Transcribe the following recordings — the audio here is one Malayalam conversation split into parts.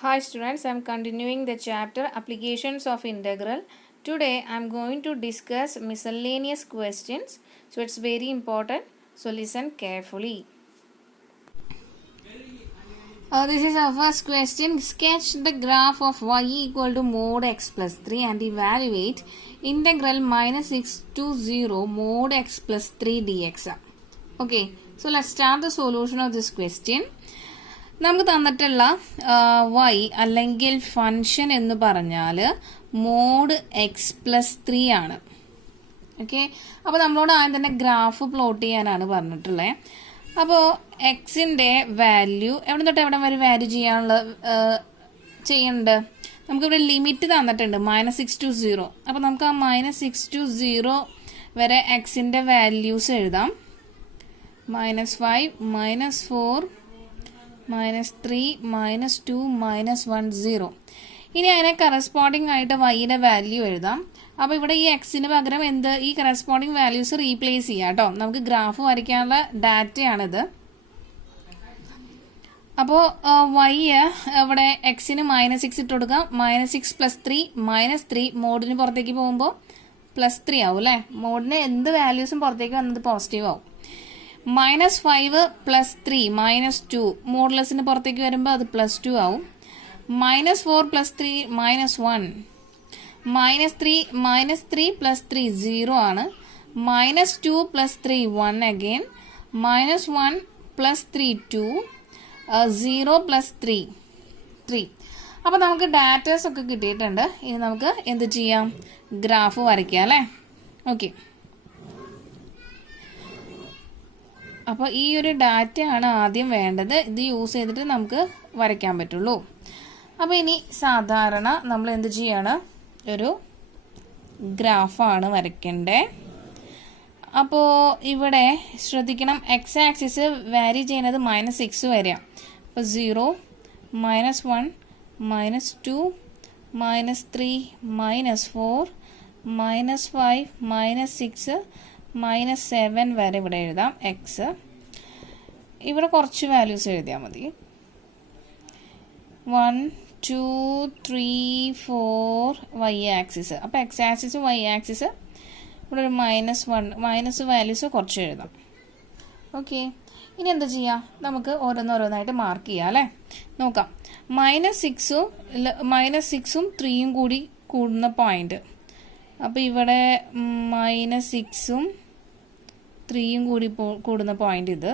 Hi students, I am continuing the chapter Applications of Integral. Today I am going to discuss miscellaneous questions. So it's very important. So listen carefully. This is our first question. Sketch the graph of y equal to mod x plus 3 and evaluate integral minus x to 0 mod x plus 3 dx. Okay, so let's start the solution of this question. നമുക്ക് തന്നിട്ടുള്ള y അല്ലെങ്കിൽ ഫംഗ്ഷൻ എന്ന് പറഞ്ഞാൽ മോഡ് എക്സ് പ്ലസ് 3 ആണ്. ഓക്കെ, അപ്പോൾ നമ്മളോട് ആദ്യം തന്നെ ഗ്രാഫ് പ്ലോട്ട് ചെയ്യാനാണ് പറഞ്ഞിട്ടുള്ളത്. അപ്പോൾ എക്സിൻ്റെ വാല്യൂ എവിടെ തൊട്ട് എവിടെ വരെ വാല്യൂ ചെയ്യേണ്ടത് നമുക്കിവിടെ ലിമിറ്റ് തന്നിട്ടുണ്ട് -6 to 0. അപ്പോൾ നമുക്ക് ആ -6 to 0 വരെ എക്സിൻ്റെ വാല്യൂസ് എഴുതാം. -5, -4, -3, -2, -1, 0. ഇനി അതിനെ കറസ്പോണ്ടിങ് ആയിട്ട് വൈയുടെ വാല്യൂ എഴുതാം. അപ്പോൾ ഇവിടെ ഈ എക്സിന് പകരം ഈ കറസ്പോണ്ടിങ് വാല്യൂസ് റീപ്ലേസ് ചെയ്യാം കേട്ടോ. നമുക്ക് ഗ്രാഫ് വരയ്ക്കാനുള്ള ഡാറ്റയാണിത്. അപ്പോൾ വൈ ഇവിടെ എക്സിന് -6 ഇട്ട് കൊടുക്കാം. -6 + 3 -3 മോഡിന് പുറത്തേക്ക് പോകുമ്പോൾ +3 ആവും അല്ലേ. മോഡിന് എന്ത് വാല്യൂസും പുറത്തേക്ക് വന്നത് പോസിറ്റീവ് ആവും. -5 + 3 -2 മോഡുലസിന് പുറത്തേക്ക് വരുമ്പോൾ അത് +2 ആവും. -4 + 3 -1 -3 + 3 0 ആണ്. -2 + 3 1 again. -1 + 3 2 0 + 3 3. അപ്പോൾ നമുക്ക് ഡാറ്റാസ് ഒക്കെ കിട്ടിയിട്ടുണ്ട്. ഇനി നമുക്ക് എന്ത് ചെയ്യാം, ഗ്രാഫ് വരയ്ക്കാം അല്ലേ. ഓക്കെ, അപ്പോൾ ഈ ഒരു ഡാറ്റയാണ് ആദ്യം വേണ്ടത്. ഇത് യൂസ് ചെയ്തിട്ട് നമുക്ക് വരയ്ക്കാൻ പറ്റുള്ളൂ. അപ്പോൾ ഇനി സാധാരണ നമ്മൾ എന്ത് ചെയ്യാണ്, ഒരു ഗ്രാഫാണ് വരയ്ക്കേണ്ടത്. അപ്പോൾ ഇവിടെ ശ്രദ്ധിക്കണം, എക്സ് ആക്സിസ് വാരി ചെയ്യുന്നത് -6 വരെയാണ്. അപ്പോൾ 0, -1, -2, -3, -4, -5, -6, -7 വരെ ഇവിടെ എഴുതാം. എക്സ് ഇവിടെ കുറച്ച് വാല്യൂസ് എഴുതിയാൽ മതി. 1, 2, 3, 4 വൈ ആക്സിസ്. അപ്പോൾ എക്സ് ആക്സിസ് വൈ ആക്സിസ് ഇവിടെ ഒരു -1 മൈനസ് വാല്യൂസ് കുറച്ച് എഴുതാം. ഓക്കെ, ഇനി എന്താ ചെയ്യുക, നമുക്ക് ഓരോന്നോരോന്നായിട്ട് മാർക്ക് ചെയ്യാം അല്ലേ. നോക്കാം, -6ഉം 3യും കൂടി കൂടുന്ന പോയിന്റ്. അപ്പോൾ ഇവിടെ -6ഉം 3യും കൂടി കൂടുന്ന പോയിന്റ് ഇത്.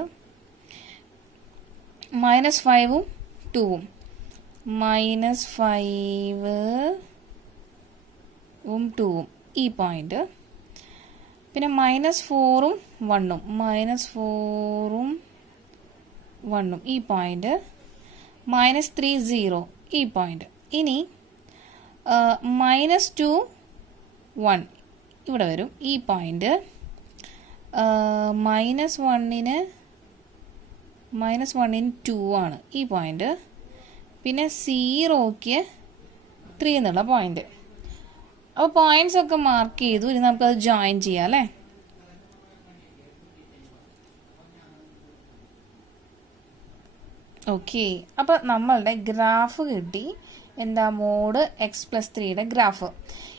-5ഉം 2ഉം -5ഉം 2ഉം ഈ പോയിന്റ്. പിന്നെ -4ഉം 1ഉം -4ഉം 1ഉം ഈ പോയിന്റ്. -3 0 ഈ പോയിന്റ്. ഇനി -2 1 ഇവിടെ വരും ഈ പോയിന്റ്. -1ന് 2 ആണ് ഈ പോയിന്റ്. പിന്നെ 0ക്ക് 3 എന്നുള്ള പോയിന്റ്. അപ്പോൾ പോയിന്റ്സ് ഒക്കെ മാർക്ക് ചെയ്തു. ഇനി നമുക്കത് ജോയിൻ ചെയ്യാം അല്ലേ. ഓക്കെ, അപ്പോൾ നമ്മളുടെ ഗ്രാഫ് കിട്ടി. എന്താ, മോഡ് എക്സ് പ്ലസ് 3യുടെ ഗ്രാഫ്.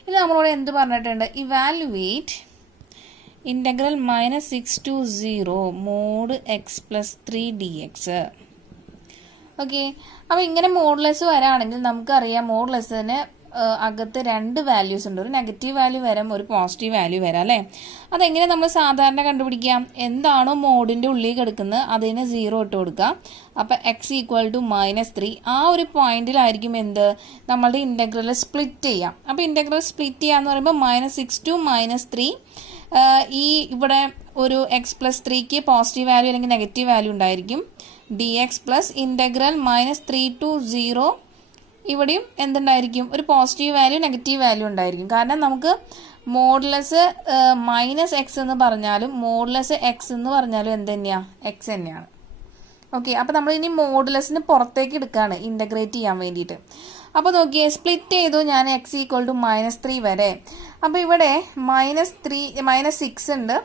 ഇത് നമ്മളോട് എന്ത് പറഞ്ഞിട്ടുണ്ട്, evaluate integral -6 to 0 mod x plus 3 dx. Okay, അപ്പോൾ ഇങ്ങനെ മോഡുലസ് വരാണെങ്കിൽ നമുക്കറിയാം മോഡുലസിന് അകത്ത് 2 വാല്യൂസ് ഉണ്ട്. ഒരു നെഗറ്റീവ് വാല്യൂ വരാം, ഒരു പോസിറ്റീവ് വാല്യൂ വരാം അല്ലേ. അതെങ്ങനെ നമ്മൾ സാധാരണ കണ്ടുപിടിക്കാം, എന്താണോ മോഡിൻ്റെ ഉള്ളിൽ കിടക്കുന്നത് അതിന് 0 ഇട്ട് കൊടുക്കുക. അപ്പോൾ x = -3 ആ ഒരു പോയിന്റിലായിരിക്കും നമ്മളുടെ ഇൻ്റഗ്രൽ സ്പ്ലിറ്റ് ചെയ്യാം. അപ്പോൾ ഇൻ്റഗ്രൽ സ്പ്ലിറ്റ് ചെയ്യാന്ന് പറയുമ്പോൾ -6 to -3 ഈ ഇവിടെ ഒരു എക്സ് പ്ലസ് 3ക്ക് പോസിറ്റീവ് വാല്യൂ അല്ലെങ്കിൽ നെഗറ്റീവ് വാല്യൂ ഉണ്ടായിരിക്കും. dx പ്ലസ് ഇൻ്റഗ്രൽ -3 to 0 ഇവിടെയും എന്തുണ്ടായിരിക്കും, ഒരു പോസിറ്റീവ് വാല്യൂ നെഗറ്റീവ് വാല്യൂ ഉണ്ടായിരിക്കും. കാരണം നമുക്ക് മോഡുലസ് -x എന്ന് പറഞ്ഞാലും മോഡുലസ് x എന്ന് പറഞ്ഞാലും എന്ത് തന്നെയാണ്, x തന്നെയാണ്. ഓക്കെ, അപ്പോൾ നമ്മൾ ഇനി മോഡുലസിന് പുറത്തേക്ക് എടുക്കുകയാണ് ഇൻ്റഗ്രേറ്റ് ചെയ്യാൻ വേണ്ടിയിട്ട്. അപ്പോൾ നോക്കിയേ, സ്പ്ലിറ്റ് ചെയ്തു ഞാൻ x = -3 വരെ. അപ്പോൾ ഇവിടെ -6 ഉണ്ട്,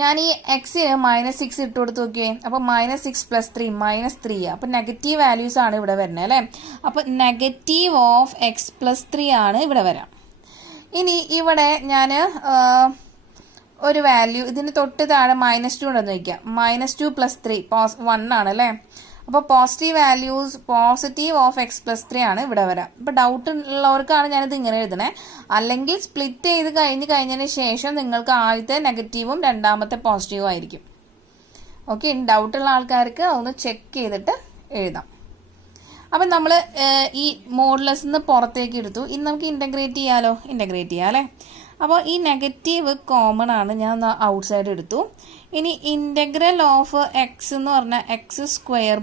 ഞാൻ ഈ എക്സിന് -6 ഇട്ട് കൊടുത്ത് നോക്കിയേ. അപ്പോൾ -6 + 3 -3. അപ്പോൾ നെഗറ്റീവ് വാല്യൂസ് ആണ് ഇവിടെ വരുന്നത് അല്ലേ. അപ്പോൾ നെഗറ്റീവ് ഓഫ് x + 3 ആണ് ഇവിടെ വരാം. ഇനി ഇവിടെ ഞാൻ ഒരു വാല്യൂ ഇതിന് തൊട്ട് താഴെ -2 ഉണ്ടെന്ന് വയ്ക്കാം. -2 + 3 1 ആണ് അല്ലേ. അപ്പോൾ പോസിറ്റീവ് ഓഫ് x + 3 ആണ് ഇവിടെ വരാം. ഇപ്പോൾ ഡൗട്ട് ഉള്ളവർക്കാണ് ഞാനിത് ഇങ്ങനെ എഴുതണേ. അല്ലെങ്കിൽ സ്പ്ലിറ്റ് ചെയ്ത് കഴിഞ്ഞതിന് ശേഷം നിങ്ങൾക്ക് ആദ്യത്തെ നെഗറ്റീവും രണ്ടാമത്തെ പോസിറ്റീവും ആയിരിക്കും. ഓക്കെ, ഡൗട്ടുള്ള ആൾക്കാർക്ക് അതൊന്ന് ചെക്ക് ചെയ്തിട്ട് എഴുതാം. അപ്പം നമ്മൾ ഈ മോഡുലസ് നിന്ന് പുറത്തേക്ക് എടുത്തു. ഇനി നമുക്ക് ഇൻ്റഗ്രേറ്റ് ചെയ്യാം അല്ലേ. അപ്പോൾ ഈ നെഗറ്റീവ് കോമൺ ആണ്, ഞാൻ ഔട്ട് സൈഡ് എടുത്തു. ഇനി ഇൻ്റഗ്രൽ ഓഫ് എക്സ് എന്ന് പറഞ്ഞാൽ x²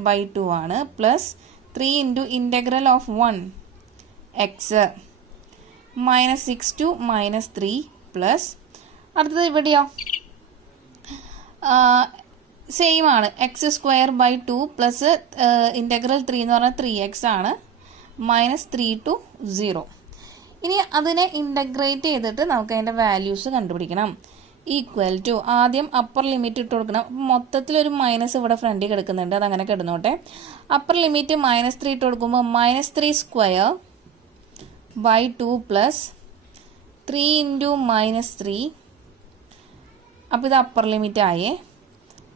/ 2 ആണ് plus 3 × integral of 1 x -6 to -3 plus അടുത്തത് ഇവിടെയോ സെയിം ആണ്, x² / 2 പ്ലസ് ഇൻ്റഗ്രൽ 3 എന്ന് പറഞ്ഞാൽ 3x ആണ് -3 to 0. ഇനി അതിനെ ഇൻ്റഗ്രേറ്റ് ചെയ്തിട്ട് നമുക്ക് അതിൻ്റെ വാല്യൂസ് കണ്ടുപിടിക്കണം. ഈക്വൽ ടു ആദ്യം അപ്പർ ലിമിറ്റ് ഇട്ട് കൊടുക്കണം. മൊത്തത്തിലൊരു മൈനസ് ഇവിടെ ഫ്രണ്ടിൽ കിടക്കുന്നുണ്ട്, അതങ്ങനെ കിടന്നോട്ടെ. അപ്പർ ലിമിറ്റ് -3 ഇട്ട് കൊടുക്കുമ്പോൾ -3² / 2 പ്ലസ് 3 × -3. അപ്പോൾ ഇത് അപ്പർ ലിമിറ്റ് ആയേ.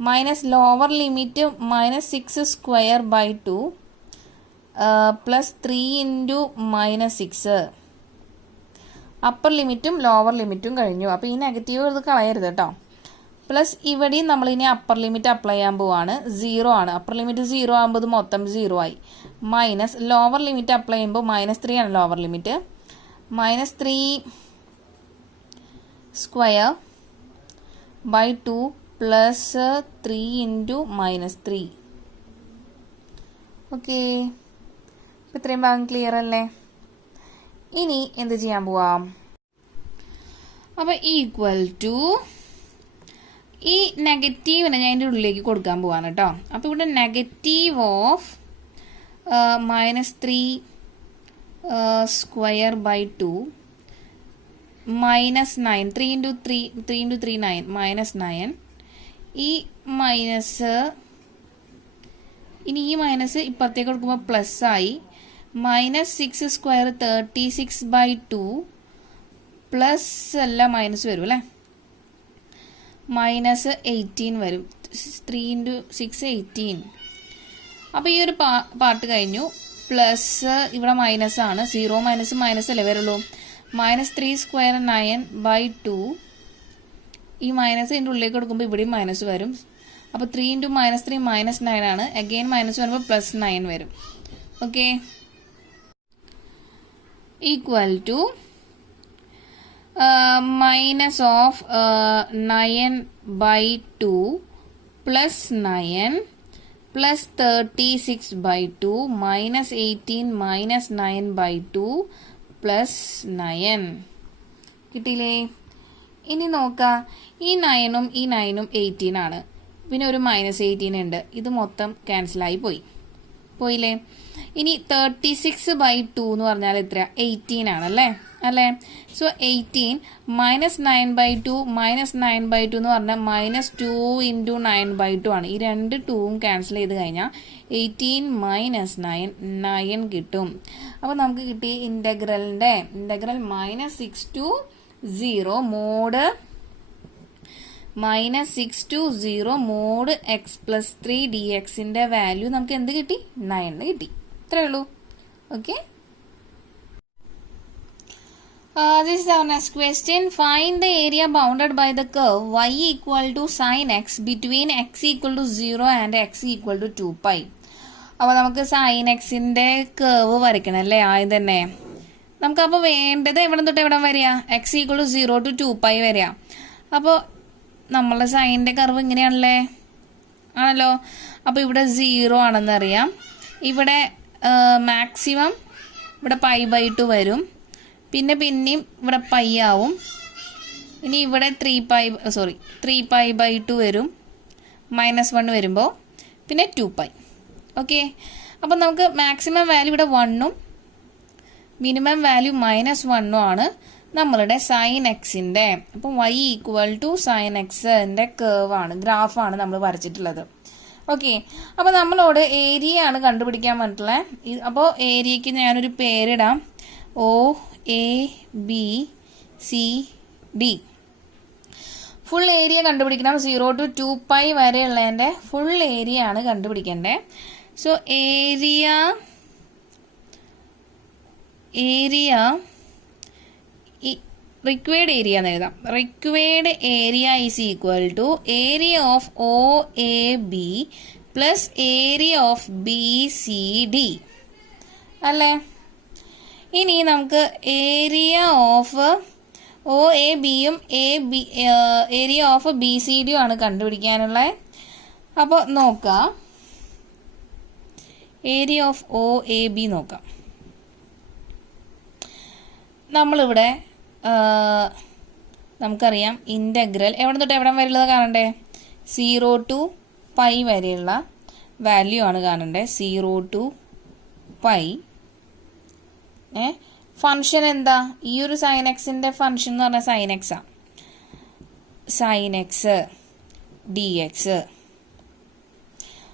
Minus lower limit -6² / 2 plus 3 × -6. Upper ലിമിറ്റും ലോവർ ലിമിറ്റും കഴിഞ്ഞു. അപ്പോൾ ഈ നെഗറ്റീവ് ഇത് കളയരുത് കേട്ടോ. പ്ലസ് ഇവിടെയും നമ്മൾ ഇനി അപ്പർ ലിമിറ്റ് അപ്ലൈ ചെയ്യാൻ പോവാണ്. 0 ആണ്. അപ്പർ ലിമിറ്റ് 0 ആകുമ്പോൾ ഇത് മൊത്തം 0 ആയി. മൈനസ് ലോവർ ലിമിറ്റ് അപ്ലൈ ചെയ്യുമ്പോൾ -3 ആണ് ലോവർ ലിമിറ്റ്. -3² / 2 പ്ലസ് 3 × -3. ഓക്കെ, ഇപ്പം ഇത്രയും ഭാഗം ക്ലിയർ അല്ലേ. ഇനി എന്ത് ചെയ്യാൻ പോവാം? അപ്പോൾ ഈക്വൽ ടു ഈ നെഗറ്റീവിനെ ഞാൻ ഇതിൻ്റെ ഉള്ളിലേക്ക് കൊടുക്കാൻ പോവാണ് കേട്ടോ. അപ്പോൾ ഇവിടെ നെഗറ്റീവ് ഓഫ് -3² / 2 -9 3 × 3 9 -9. ഈ മൈനസ് ഇനി ഈ മൈനസ് ഇപ്പുറത്തേക്ക് കൊടുക്കുമ്പോൾ പ്ലസ് ആയി. -6² 36 / 2 പ്ലസ് എല്ലാം മൈനസ് വരും അല്ലേ. -18 വരും. 3 × 6 18. അപ്പോൾ ഈ ഒരു പാർട്ട് കഴിഞ്ഞു. പ്ലസ് ഇവിടെ മൈനസ് ആണ്. 0 മൈനസ് അല്ലേ വരുള്ളൂ. -3² 9 / 2. ഈ മൈനസ് ഇതിൻ്റെ ഉള്ളിലേക്ക് കൊടുക്കുമ്പോൾ ഇവിടെയും മൈനസ് വരും. അപ്പോൾ 3 × -3 -9 ആണ്. അഗെയിൻ മൈനസ് വരുമ്പോൾ +9 വരും. Okay, equal to minus of 9 / 2 plus 9 plus 36 / 2 -18 -9 / 2 plus 9. കിട്ടിയില്ലേ? ഇനി നോക്കാം, ഈ 9ഉം ഈ 9ഉം 18 ആണ്. പിന്നെ ഒരു -18 ഉണ്ട്. ഇത് മൊത്തം ക്യാൻസലായി പോയില്ലേ. ഇനി 36 / 2 എന്ന് പറഞ്ഞാൽ എത്ര? 18 ആണല്ലേ അല്ലേ. സോ 18 -9 / 2 -9 / 2 എന്ന് പറഞ്ഞാൽ -2 × 9 / 2 ആണ്. ഈ രണ്ട് 2ഉം ക്യാൻസൽ ചെയ്ത് കഴിഞ്ഞാൽ 18 - 9 കിട്ടും. അപ്പോൾ നമുക്ക് കിട്ടി integral -6 to 0 mod -6 to 0 mod x + 3 dxന്റെ വാല്യൂ നമുക്ക് എന്ത് കിട്ടി? 9 കിട്ടി. ഇത്രയേ ഉള്ളൂ. Okay, this is our next question. Find the area bounded by the curve y = sin x between x = 0 and x = 2π. അപ്പോൾ നമുക്ക് sin xന്റെ കേർവ് വരയ്ക്കണം അല്ലേ ആദ്യം തന്നെ. നമുക്കപ്പോൾ വേണ്ടത് എവിടെ തൊട്ട് എവിടെ വരിക? x = 0 to 2π വരിക. അപ്പോൾ നമ്മളുടെ സൈനിൻ്റെ കർവ് ഇങ്ങനെയാണല്ലേ ആണല്ലോ. അപ്പോൾ ഇവിടെ 0 ആണെന്നറിയാം. ഇവിടെ മാക്സിമം ഇവിടെ π/2 വരും. പിന്നെയും ഇവിടെ പൈ ആവും. ഇനി ഇവിടെ 3π/2 വരും. -1 വരുമ്പോൾ പിന്നെ 2π. ഓക്കെ, അപ്പം നമുക്ക് മാക്സിമം വാല്യൂ ഇവിടെ 1ഉം മിനിമം വാല്യൂ -1ഉം ആണ്. നമ്മളുടെ സൈൻ എക്സിൻ്റെ, അപ്പം y ഈക്വൽ ടു സൈൻ എക്സിൻ്റെ കേർവാണ്, ഗ്രാഫാണ് നമ്മൾ വരച്ചിട്ടുള്ളത്. ഓക്കെ, അപ്പോൾ നമ്മളോട് ഏരിയ ആണ് കണ്ടുപിടിക്കാൻ പറഞ്ഞിട്ടുള്ളത്. അപ്പോൾ ഏരിയയ്ക്ക് ഞാനൊരു പേരിടാം, OABCD. ഫുൾ ഏരിയ കണ്ടുപിടിക്കണം. 0 to 2π വരെയുള്ളതിൻ്റെ ഫുൾ ഏരിയ ആണ് കണ്ടുപിടിക്കേണ്ടത്. സോ ഏരിയ റിക്വയർഡ് ഏരിയ എന്ന് എഴുതാം. Required area is equal to area of OAB plus area of BCD അല്ലേ. ഇനി നമുക്ക് ഏരിയ ഓഫ് OABയും ഏരിയ ഓഫ് BCDയും ആണ് കണ്ടുപിടിക്കാനുള്ളത്. അപ്പോൾ നോക്കാം, ഏരിയ ഓഫ് OAB നോക്കാം. നമ്മളിവിടെ നമുക്കറിയാം ഇൻ്റഗ്രൽ എവിടെ തൊട്ട് എവിടെ വരെയുള്ളത് കാണണ്ടേ, 0 to π വരെയുള്ള വാല്യൂ ആണ് കാണണ്ടേ. 0 to π. ഫംഗ്ഷൻ എന്താ, ഈ ഒരു സൈൻ എക്സിൻ്റെ ഫംഗ്ഷൻ എന്ന് പറഞ്ഞാൽ സൈൻ എക്സാ, സൈൻ എക്സ് DX.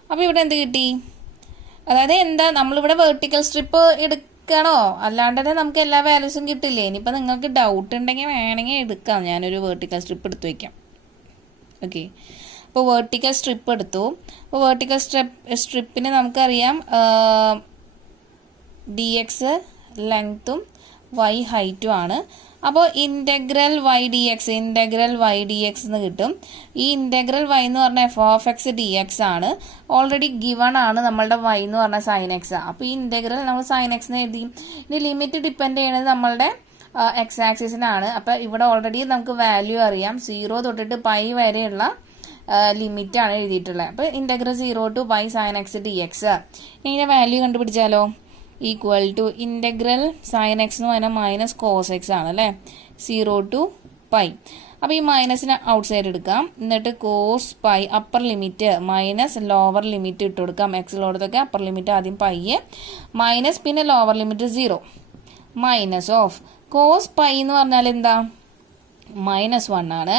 അപ്പോൾ ഇവിടെ എന്ത് കിട്ടി, അതായത് എന്താ നമ്മളിവിടെ വെർട്ടിക്കൽ സ്ട്രിപ്പ് എടുക്കണോ, അല്ലാണ്ട് തന്നെ നമുക്ക് എല്ലാ വാല്യൂസും കിട്ടില്ലേ. ഇനിയിപ്പോൾ നിങ്ങൾക്ക് ഡൗട്ട് ഉണ്ടെങ്കിൽ വേണമെങ്കിൽ എടുക്കാം, ഞാനൊരു വെർട്ടിക്കൽ സ്ട്രിപ്പ് എടുത്ത് വയ്ക്കാം. ഓക്കെ, അപ്പോൾ വെർട്ടിക്കൽ സ്ട്രിപ്പ് എടുത്തു. അപ്പോൾ വെർട്ടിക്കൽ സ്ട്രിപ്പിന് നമുക്കറിയാം DX ലെങ്ത്തും y ഹൈറ്റും ആണ്. അപ്പോൾ ഇൻ്റഗ്രൽ y dx എന്ന് കിട്ടും. ഈ ഇൻ്റഗ്രൽ y എന്ന് പറഞ്ഞാൽ f(x) dx ആണ്. ഓൾറെഡി ഗിവൺ ആണ് നമ്മളുടെ y എന്ന് പറഞ്ഞാൽ സൈൻ എക്സ്. അപ്പോൾ ഈ ഇൻ്റഗ്രൽ നമ്മൾ സൈൻ എക്സ് എന്ന് എഴുതി. ഇനി ലിമിറ്റ് ഡിപ്പെൻഡ് ചെയ്യുന്നത് നമ്മളുടെ എക്സ് ആക്സിസിനാണ്. അപ്പോൾ ഇവിടെ ഓൾറെഡി നമുക്ക് വാല്യൂ അറിയാം, 0 തൊട്ടിട്ട് π വരെയുള്ള ലിമിറ്റാണ് എഴുതിയിട്ടുള്ളത്. അപ്പോൾ integral 0 to π sine x dx. ഇതിൻ്റെ വാല്യൂ കണ്ടുപിടിച്ചാലോ, equal to integral sine x എന്ന് പറഞ്ഞാൽ മൈനസ് കോസ് എക്സ് ആണ് അല്ലേ, 0 to π. അപ്പോൾ ഈ മൈനസിന് ഔട്ട് സൈഡ് എടുക്കാം. എന്നിട്ട് cos π upper limit minus lower limit ഇട്ട് കൊടുക്കാം. എക്സിലോടത്തൊക്കെ അപ്പർ ലിമിറ്റ് ആദ്യം π മൈനസ് പിന്നെ lower limit 0 minus of cos π എന്ന് പറഞ്ഞാൽ എന്താ, -1 ആണ്.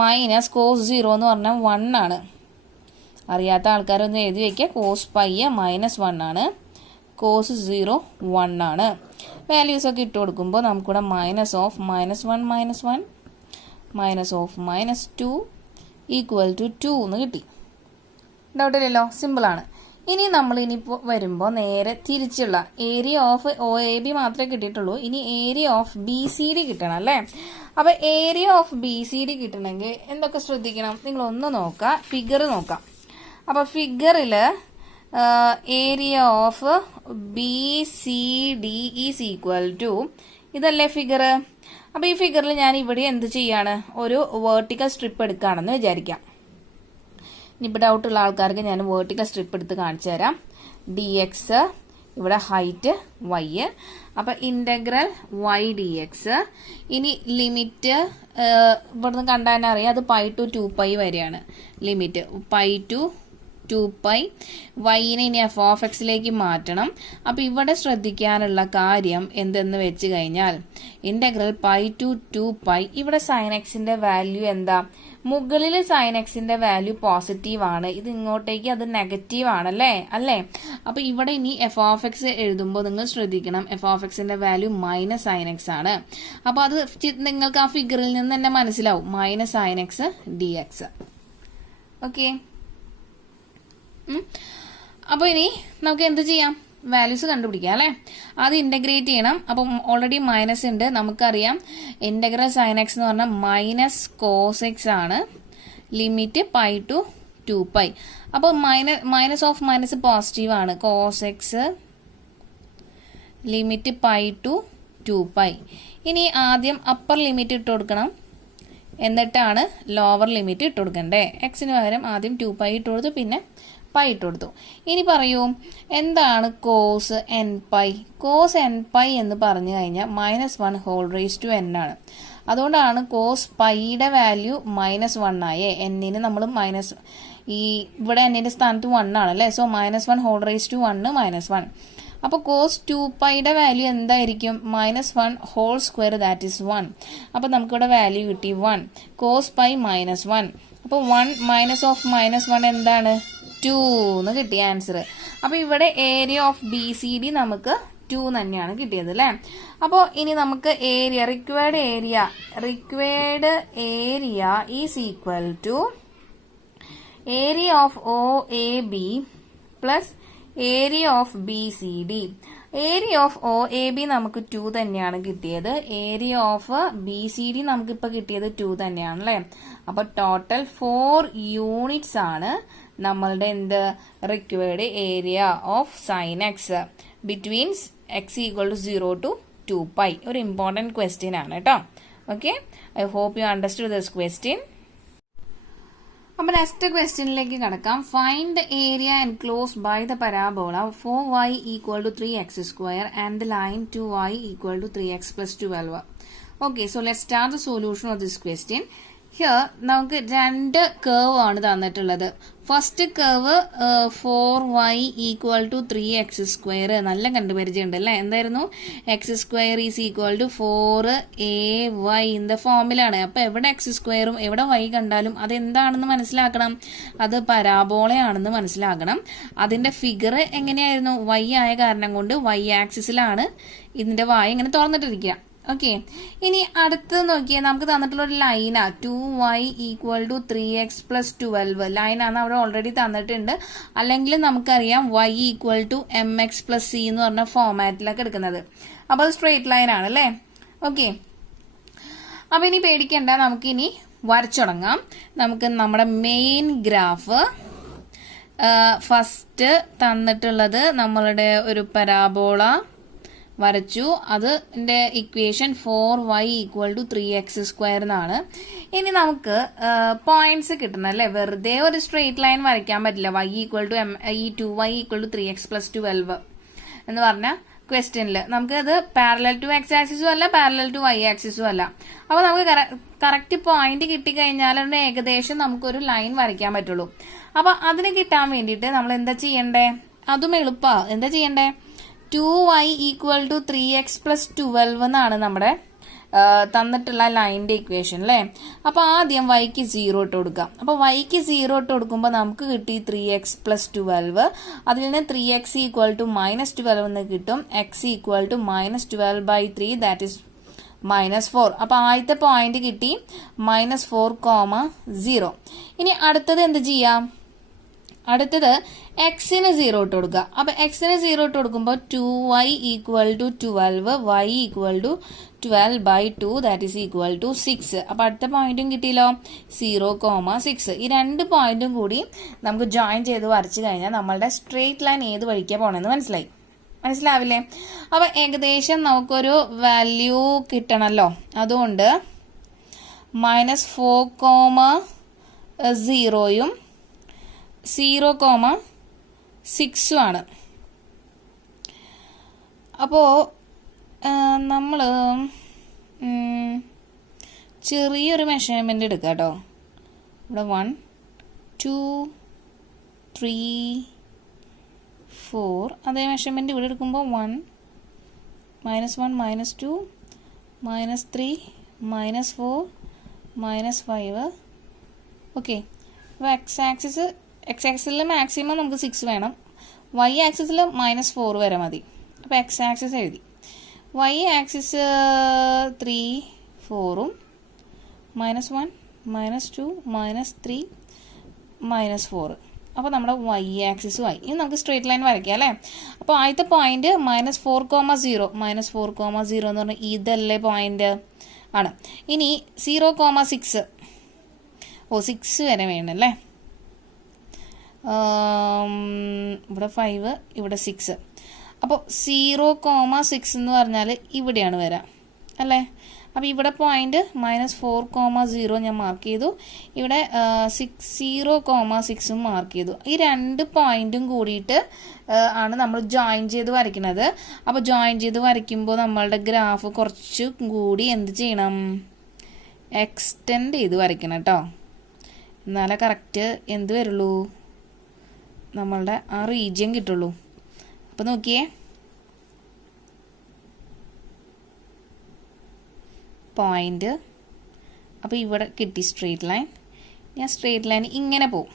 മൈനസ് കോസ് 0 എന്ന് പറഞ്ഞാൽ 1 ആണ്. അറിയാത്ത ആൾക്കാരൊന്ന് എഴുതി വയ്ക്കുക. കോസ് π -1 ആണ്, കോസ് 0 1 ആണ്. വാല്യൂസ് ഒക്കെ ഇട്ട് കൊടുക്കുമ്പോൾ നമുക്കിവിടെ minus of -1 minus of -2 equal to 2 എന്ന് കിട്ടി. ഡൗട്ടില്ലല്ലോ, സിമ്പിളാണ്. ഇനി നമ്മൾ ഇനിയിപ്പോൾ വരുമ്പോൾ നേരെ തിരിച്ചുള്ള ഏരിയ ഓഫ് OAB മാത്രമേ കിട്ടിയിട്ടുള്ളൂ. ഇനി ഏരിയ ഓഫ് BCD കിട്ടണം അല്ലേ. അപ്പോൾ ഏരിയ ഓഫ് BCD കിട്ടണമെങ്കിൽ എന്തൊക്കെ ശ്രദ്ധിക്കണം, നിങ്ങളൊന്ന് നോക്കുക, ഫിഗർ നോക്കാം. അപ്പോൾ ഫിഗറിൽ area of BCD is equal to ഇതല്ലേ ഫിഗർ. അപ്പോൾ ഈ ഫിഗറിൽ ഞാൻ ഇവിടെ എന്ത് ചെയ്യാണ്, ഒരു വേർട്ടിക്കൽ സ്ട്രിപ്പ് എടുക്കുകയാണെന്ന് വിചാരിക്കാം. ഇനിയിപ്പോൾ ഡൗട്ടുള്ള ആൾക്കാർക്ക് ഞാൻ വേർട്ടിക്കൽ സ്ട്രിപ്പ് എടുത്ത് കാണിച്ചു തരാം. DX ഇവിടെ ഹൈറ്റ് y. അപ്പോൾ ഇൻ്റഗ്രൽ y dx. ഇനി ലിമിറ്റ് ഇവിടുന്ന് കണ്ടാൽ അറിയാം, അത് π to 2π വരെയാണ് ലിമിറ്റ്. π to 2π. വൈനെ ഇനി f(x)ലേക്ക് മാറ്റണം. അപ്പോൾ ഇവിടെ ശ്രദ്ധിക്കാനുള്ള കാര്യം എന്തെന്ന് വെച്ച് കഴിഞ്ഞാൽ ഇൻ്റഗ്രൽ π to 2π. ഇവിടെ സൈൻ എക്സിൻ്റെ വാല്യൂ എന്താ, മുകളിൽ സൈൻ എക്സിൻ്റെ വാല്യൂ പോസിറ്റീവ് ആണ്, ഇത് ഇങ്ങോട്ടേക്ക് അത് നെഗറ്റീവ് ആണല്ലേ അല്ലേ. അപ്പോൾ ഇവിടെ ഇനി f(x) എഴുതുമ്പോൾ നിങ്ങൾ ശ്രദ്ധിക്കണം, f(x)ന്റെ വാല്യൂ മൈനസ് സൈൻ എക്സ് ആണ്. അപ്പോൾ അത് നിങ്ങൾക്ക് ആ ഫിഗറിൽ നിന്ന് തന്നെ മനസ്സിലാവും, minus sign x dx. Okay, അപ്പോൾ ഇനി നമുക്ക് എന്ത് ചെയ്യാം, വാല്യൂസ് കണ്ടുപിടിക്കാം അല്ലേ. അത് ഇൻ്റഗ്രേറ്റ് ചെയ്യണം. അപ്പം ഓൾറെഡി മൈനസ് ഉണ്ട്, നമുക്കറിയാം ഇൻ്റഗ്രൽ സൈൻ എക്സ് എന്ന് പറഞ്ഞാൽ മൈനസ് കോസ് എക്സ് ആണ്. Limit π to 2π. അപ്പോൾ മൈനസ് ഓഫ് മൈനസ് പോസിറ്റീവ് ആണ്, കോസ് എക്സ് ലിമിറ്റ് π to 2π. ഇനി ആദ്യം അപ്പർ ലിമിറ്റ് ഇട്ട് കൊടുക്കണം, എന്നിട്ടാണ് ലോവർ ലിമിറ്റ് ഇട്ട് കൊടുക്കണ്ടേ. എക്സിന് പകരം ആദ്യം 2π ഇട്ട് കൊടുത്തു, പിന്നെ π ഇട്ട് കൊടുത്തു. ഇനി പറയൂ എന്താണ് കോസ് nπ. കോസ് nπ എന്ന് പറഞ്ഞു കഴിഞ്ഞാൽ -1 ഹോൾ റേസ് ടു n ആണ്. അതുകൊണ്ടാണ് കോസ് പൈയുടെ വാല്യൂ -1 ആയേ. എന്നിന് നമ്മൾ ഇവിടെ എന്നിൻ്റെ സ്ഥാനത്ത് 1 ആണല്ലേ. So -1 whole raise to 1 -1. അപ്പോൾ കോസ് 2πയുടെ വാല്യൂ എന്തായിരിക്കും? -1 ദാറ്റ് ഈസ് 1. അപ്പോൾ നമുക്കിവിടെ വാല്യൂ കിട്ടി 1. കോസ് π -1. അപ്പോൾ 1 -1 എന്താണ്? 2 എന്ന് കിട്ടിയ ആൻസർ. അപ്പോൾ ഇവിടെ ഏരിയ ഓഫ് BCD നമുക്ക് 2 തന്നെയാണ് കിട്ടിയത് അല്ലേ? അപ്പോൾ ഇനി നമുക്ക് required area is equal to area of OAB plus area of BCD. Area of OAB നമുക്ക് 2 തന്നെയാണ് കിട്ടിയത്. ഏരിയ ഓഫ് BCD നമുക്കിപ്പോൾ കിട്ടിയത് 2 തന്നെയാണ് അല്ലേ? അപ്പോൾ ടോട്ടൽ 4 യൂണിറ്റ്സ് ആണ് നമ്മളുടെ required area of sine x between x equal to 0 to 2π. ഒരു ഇമ്പോർട്ടൻറ്റ് ക്വസ്റ്റ്യൻ ആണ് കേട്ടോ. Okay, I hope you understood this question. അപ്പോൾ നെക്സ്റ്റ് ക്വസ്റ്റ്യനിലേക്ക് കടക്കാം. Find the area enclosed by the parabola 4y equal to 3x² and the line 2y equal to 3x + 12. Okay, so let start the solution of this question. Here നമുക്ക് 2 കർവ് ആണ് തന്നിട്ടുള്ളത്. First curve 4y equal to 3x². നല്ല കണ്ടുപരിചയം ഉണ്ട് അല്ലേ? എന്തായിരുന്നു? x² is equal to 4ay in the ഫോമിലാണ്. അപ്പോൾ എവിടെ x² എവിടെ y കണ്ടാലും അതെന്താണെന്ന് മനസ്സിലാക്കണം. അത് പരാബോളയാണെന്ന് മനസ്സിലാക്കണം. അതിന്റെ ഫിഗർ എങ്ങനെയായിരുന്നു? y ആയ കാരണം കൊണ്ട് y ആക്സിസിലാണ് ഇതിന്റെ വായ ഇങ്ങനെ തുറന്നിട്ടിരിക്കുക. ഓക്കെ, ഇനി അടുത്ത് നോക്കിയാൽ നമുക്ക് തന്നിട്ടുള്ള ഒരു ലൈനാ 2y ഈക്വൽ ടു 3x + 12 ലൈനാണ് അവിടെ ഓൾറെഡി തന്നിട്ടുണ്ട്. അല്ലെങ്കിൽ നമുക്കറിയാം y equal to mx + c എന്ന് പറഞ്ഞ ഫോമാറ്റിലൊക്കെ എടുക്കുന്നത്. അപ്പോൾ അത് സ്ട്രെയിറ്റ് ലൈൻ ആണ് അല്ലേ? ഓക്കെ, അപ്പോൾ ഇനി പേടിക്കണ്ട, നമുക്കിനി വരച്ചു തുടങ്ങാം. നമുക്ക് നമ്മുടെ മെയിൻ ഗ്രാഫ് ഫസ്റ്റ് തന്നിട്ടുള്ളത് നമ്മളുടെ ഒരു പരാബോള വരച്ചു. അതിന്റെ equation 4y equal to 3x² എന്നാണ്. ഇനി നമുക്ക് പോയിന്റ്സ് കിട്ടണം അല്ലേ? വെറുതെ ഒരു സ്ട്രെയിറ്റ് ലൈൻ വരയ്ക്കാൻ പറ്റില്ല. y equal to 2y equal to 3x + 12 എന്ന് പറഞ്ഞ ക്വസ്റ്റ്യനിൽ നമുക്ക് അത് പാരലൽ ടു x ആക്സിസും അല്ല പാരലൽ ടു y ആക്സിസും അല്ല. അപ്പോൾ നമുക്ക് കറക്റ്റ് പോയിന്റ് കിട്ടിക്കഴിഞ്ഞാൽ ഏകദേശം നമുക്കൊരു ലൈൻ വരയ്ക്കാൻ പറ്റുള്ളൂ. അപ്പോൾ അതിന് കിട്ടാൻ വേണ്ടിയിട്ട് നമ്മൾ എന്താ ചെയ്യണ്ടേ? അതും എളുപ്പമാണ്. എന്താ ചെയ്യണ്ടേ? 2y ഈക്വൽ ടു 3x + 12 എന്നാണ് നമ്മുടെ തന്നിട്ടുള്ള ലൈനിന്റെ ഇക്വേഷൻ അല്ലേ? അപ്പോൾ ആദ്യം yക്ക് 0 ഇട്ട് കൊടുക്കാം. അപ്പോൾ yക്ക് 0 ഇട്ട് കൊടുക്കുമ്പോൾ നമുക്ക് കിട്ടി 3x + 12. അതിൽ നിന്ന് 3x ഈക്വൽ ടു -12 എന്ന് കിട്ടും. x equal to -12/3 that is -4. അപ്പോൾ ആദ്യത്തെ പോയിന്റ് കിട്ടി -4,0. ഇനി അടുത്തത് എന്ത് ചെയ്യാം? അടുത്തത് എക്സിന് 0 ഇട്ട് കൊടുക്കുക. അപ്പൊ എക്സിന് 0 ഇട്ട് കൊടുക്കുമ്പോൾ 2y equal to 12 y equal to 12/2 that is equal to 6. അപ്പൊ അടുത്ത പോയിന്റും കിട്ടിയല്ലോ 0,6. ഈ 2 പോയിന്റും കൂടി നമുക്ക് ജോയിൻ ചെയ്ത് വരച്ചു കഴിഞ്ഞാൽ നമ്മളുടെ സ്ട്രെയിറ്റ് ലൈൻ ഏത് വഴിക്കാ പോണെന്ന് മനസ്സിലാവില്ലേ? അപ്പൊ ഏകദേശം നമുക്കൊരു വാല്യൂ കിട്ടണല്ലോ. അതുകൊണ്ട് -4,0യും 0,6 ആണ്. അപ്പോൾ നമ്മൾ ചെറിയൊരു മെഷർമെൻ്റ് എടുക്കാം കേട്ടോ. ഇവിടെ 1 2 3 4 അതേ മെഷർമെൻ്റ് ഇവിടെ എടുക്കുമ്പോൾ 1 -1 -2 -3 -4 -5. ഓക്കെ, അപ്പോൾ എക്സ് ആക്സിസിൽ മാക്സിമം നമുക്ക് 6 വേണം. y ആക്സിസിൽ -4 വരെ മതി. അപ്പോൾ എക്സ് ആക്സിസ് എഴുതി. y axis 3 4ഉം -1 -2 -3 -4. അപ്പോൾ നമ്മുടെ y ആക്സിസും ആയി. ഇനി നമുക്ക് സ്ട്രെയിറ്റ് ലൈൻ വരയ്ക്കാം അല്ലേ? അപ്പോൾ ആദ്യത്തെ പോയിന്റ് -4,0 -4,0 എന്ന് പറഞ്ഞാൽ ഇതല്ലേ പോയിന്റ് ആണ്. ഇനി 0,6 6 വരെ വേണമല്ലേ? ഇവിടെ 5 ഇവിടെ 6. അപ്പോൾ 0,6 എന്ന് പറഞ്ഞാൽ ഇവിടെയാണ് വരാം അല്ലേ? അപ്പോൾ ഇവിടെ പോയിന്റ് -4,0 ഞാൻ മാർക്ക് ചെയ്തു. ഇവിടെ 0,6ഉം മാർക്ക് ചെയ്തു. ഈ 2 പോയിന്റും കൂടിയിട്ട് ആണ് നമ്മൾ ജോയിൻ ചെയ്ത് വരയ്ക്കുന്നത്. അപ്പോൾ ജോയിൻ ചെയ്ത് വരയ്ക്കുമ്പോൾ നമ്മളുടെ ഗ്രാഫ് കുറച്ചും കൂടി എന്ത് ചെയ്യണം? എക്സ്റ്റെൻഡ് ചെയ്ത് വരയ്ക്കണം കേട്ടോ. എന്നാലേ കറക്റ്റ് എന്ത് വരുള്ളൂ? നമ്മളുടെ ആ റീജിയൻ കിട്ടുള്ളൂ. അപ്പോൾ നോക്കിയേ, പോയിൻ്റ്. അപ്പോൾ ഇവിടെ കിട്ടി സ്ട്രെയിറ്റ് ലൈൻ. ഞാൻ സ്ട്രെയിറ്റ് ലൈൻ ഇങ്ങനെ പോവും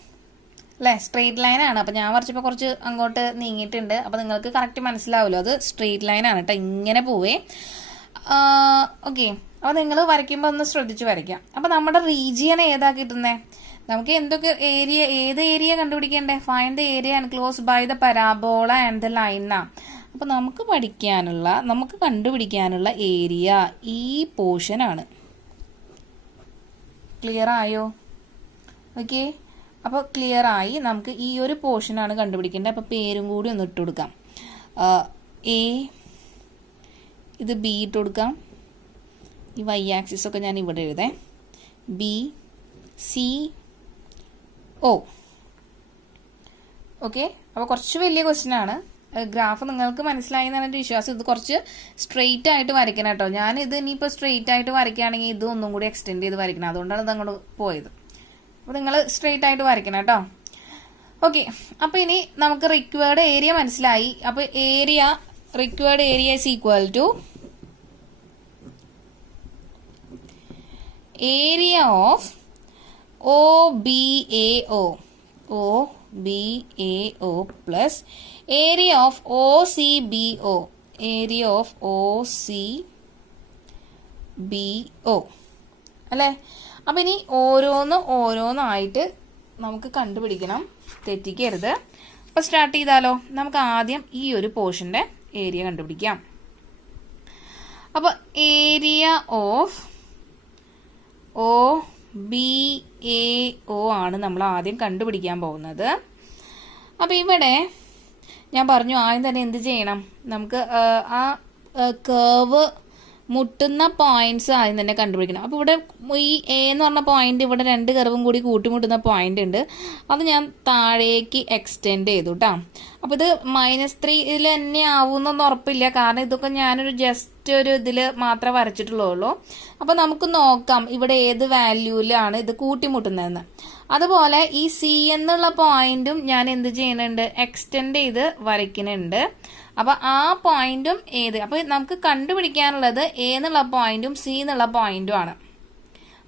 അല്ലേ, സ്ട്രെയിറ്റ് ലൈനാണ്. അപ്പോൾ ഞാൻ വരച്ചപ്പോൾ കുറച്ച് അങ്ങോട്ട് നീങ്ങിയിട്ടുണ്ട്. അപ്പോൾ നിങ്ങൾക്ക് കറക്റ്റ് മനസ്സിലാവുമല്ലോ, അത് സ്ട്രെയിറ്റ് ലൈനാണ് കേട്ടോ, ഇങ്ങനെ പോവേ. ഓക്കെ, അപ്പോൾ നിങ്ങൾ വരയ്ക്കുമ്പോൾ ഒന്ന് ശ്രദ്ധിച്ച് വരയ്ക്കാം. അപ്പോൾ നമ്മുടെ റീജിയൻ ഏതാ കിട്ടുന്നത്? നമുക്ക് എന്തൊക്കെ ഏരിയ, ഏത് ഏരിയ കണ്ടുപിടിക്കണ്ടേ? Find the area enclosed by the parabola and the line. അപ്പോൾ നമുക്ക് കണ്ടുപിടിക്കാനുള്ള ഏരിയ ഈ പോർഷൻ ആണ്. ക്ലിയർ ആയോ? ഓക്കെ, അപ്പോൾ ക്ലിയർ ആയി. നമുക്ക് ഈ ഒരു പോർഷനാണ് കണ്ടുപിടിക്കേണ്ടത്. അപ്പോൾ പേരും കൂടി ഒന്ന് ഇട്ട് കൊടുക്കാം. എ, ഇത് ബി ഇട്ട് കൊടുക്കാം. ഈ വൈ ആക്സിസ് ഒക്കെ ഞാൻ ഇവിടെ എഴുതേ. B, C, O. ഓക്കെ, അപ്പോൾ കുറച്ച് വലിയ ക്വസ്റ്റ്യൻ ആണ്. ഗ്രാഫ് നിങ്ങൾക്ക് മനസ്സിലായി എന്നാണ് എൻ്റെ വിശ്വാസം. ഇത് കുറച്ച് സ്ട്രെയിറ്റ് ആയിട്ട് വരയ്ക്കണം കേട്ടോ. ഞാൻ ഇത് ഇനിയിപ്പോൾ സ്ട്രെയിറ്റ് ആയിട്ട് വരയ്ക്കുകയാണെങ്കിൽ ഇത് ഒന്നും കൂടി എക്സ്റ്റെൻഡ് ചെയ്ത് വരയ്ക്കണം. അതുകൊണ്ടാണ് ഇത് അങ്ങോട്ട് പോയത്. അപ്പോൾ നിങ്ങൾ സ്ട്രെയിറ്റ് ആയിട്ട് വരയ്ക്കണം കേട്ടോ. ഓക്കെ, അപ്പോൾ ഇനി നമുക്ക് റിക്വയർഡ് ഏരിയ മനസ്സിലായി. അപ്പോൾ required area is equal to area of OBAO plus area of OCBO അല്ലേ. അപ്പം ഇനി ഓരോന്നായിട്ട് നമുക്ക് കണ്ടുപിടിക്കണം, തെറ്റിക്കരുത്. അപ്പോൾ സ്റ്റാർട്ട് ചെയ്താലോ? നമുക്ക് ആദ്യം ഈ ഒരു പോർഷൻ്റെ ഏരിയ കണ്ടുപിടിക്കാം. അപ്പോൾ ഏരിയ ഓഫ് OBAO ആണ് നമ്മൾ ആദ്യം കണ്ടുപിടിക്കാൻ പോകുന്നത്. അപ്പോൾ ഇവിടെ ഞാൻ പറഞ്ഞു ആദ്യം തന്നെ എന്ത് ചെയ്യണം, നമുക്ക് ആ കർവ് മുട്ടുന്ന പോയിന്റ്സ് ആദ്യം തന്നെ കണ്ടുപിടിക്കണം. അപ്പോൾ ഇവിടെ ഈ എ എന്ന് പറഞ്ഞ പോയിന്റ്, ഇവിടെ രണ്ട് കർവും കൂടി കൂട്ടിമുട്ടുന്ന പോയിന്റ് ഉണ്ട്. അത് ഞാൻ താഴേക്ക് എക്സ്റ്റെൻഡ് ചെയ്തു കേട്ടോ. അപ്പോൾ ഇത് -3 ഇതിൽ തന്നെ ആവുമെന്നൊന്നും ഉറപ്പില്ല, കാരണം ഇതൊക്കെ ഞാനൊരു ജസ്റ്റ് ഒരു ഇതിൽ മാത്രമേ വരച്ചിട്ടുള്ളൂ. അപ്പോൾ നമുക്ക് നോക്കാം ഇവിടെ ഏത് വാല്യൂവിലാണ് ഇത് കൂട്ടിമുട്ടുന്നതെന്ന്. അതുപോലെ ഈ സി എന്നുള്ള പോയിന്റും ഞാൻ എന്ത് ചെയ്യുന്നുണ്ട്, എക്സ്റ്റെൻഡ് ചെയ്ത് വരയ്ക്കുന്നുണ്ട്. അപ്പോൾ ആ പോയിന്റും ഏത്, അപ്പോൾ നമുക്ക് കണ്ടുപിടിക്കാനുള്ളത് എ എന്നുള്ള പോയിന്റും സി എന്നുള്ള പോയിന്റും ആണ്.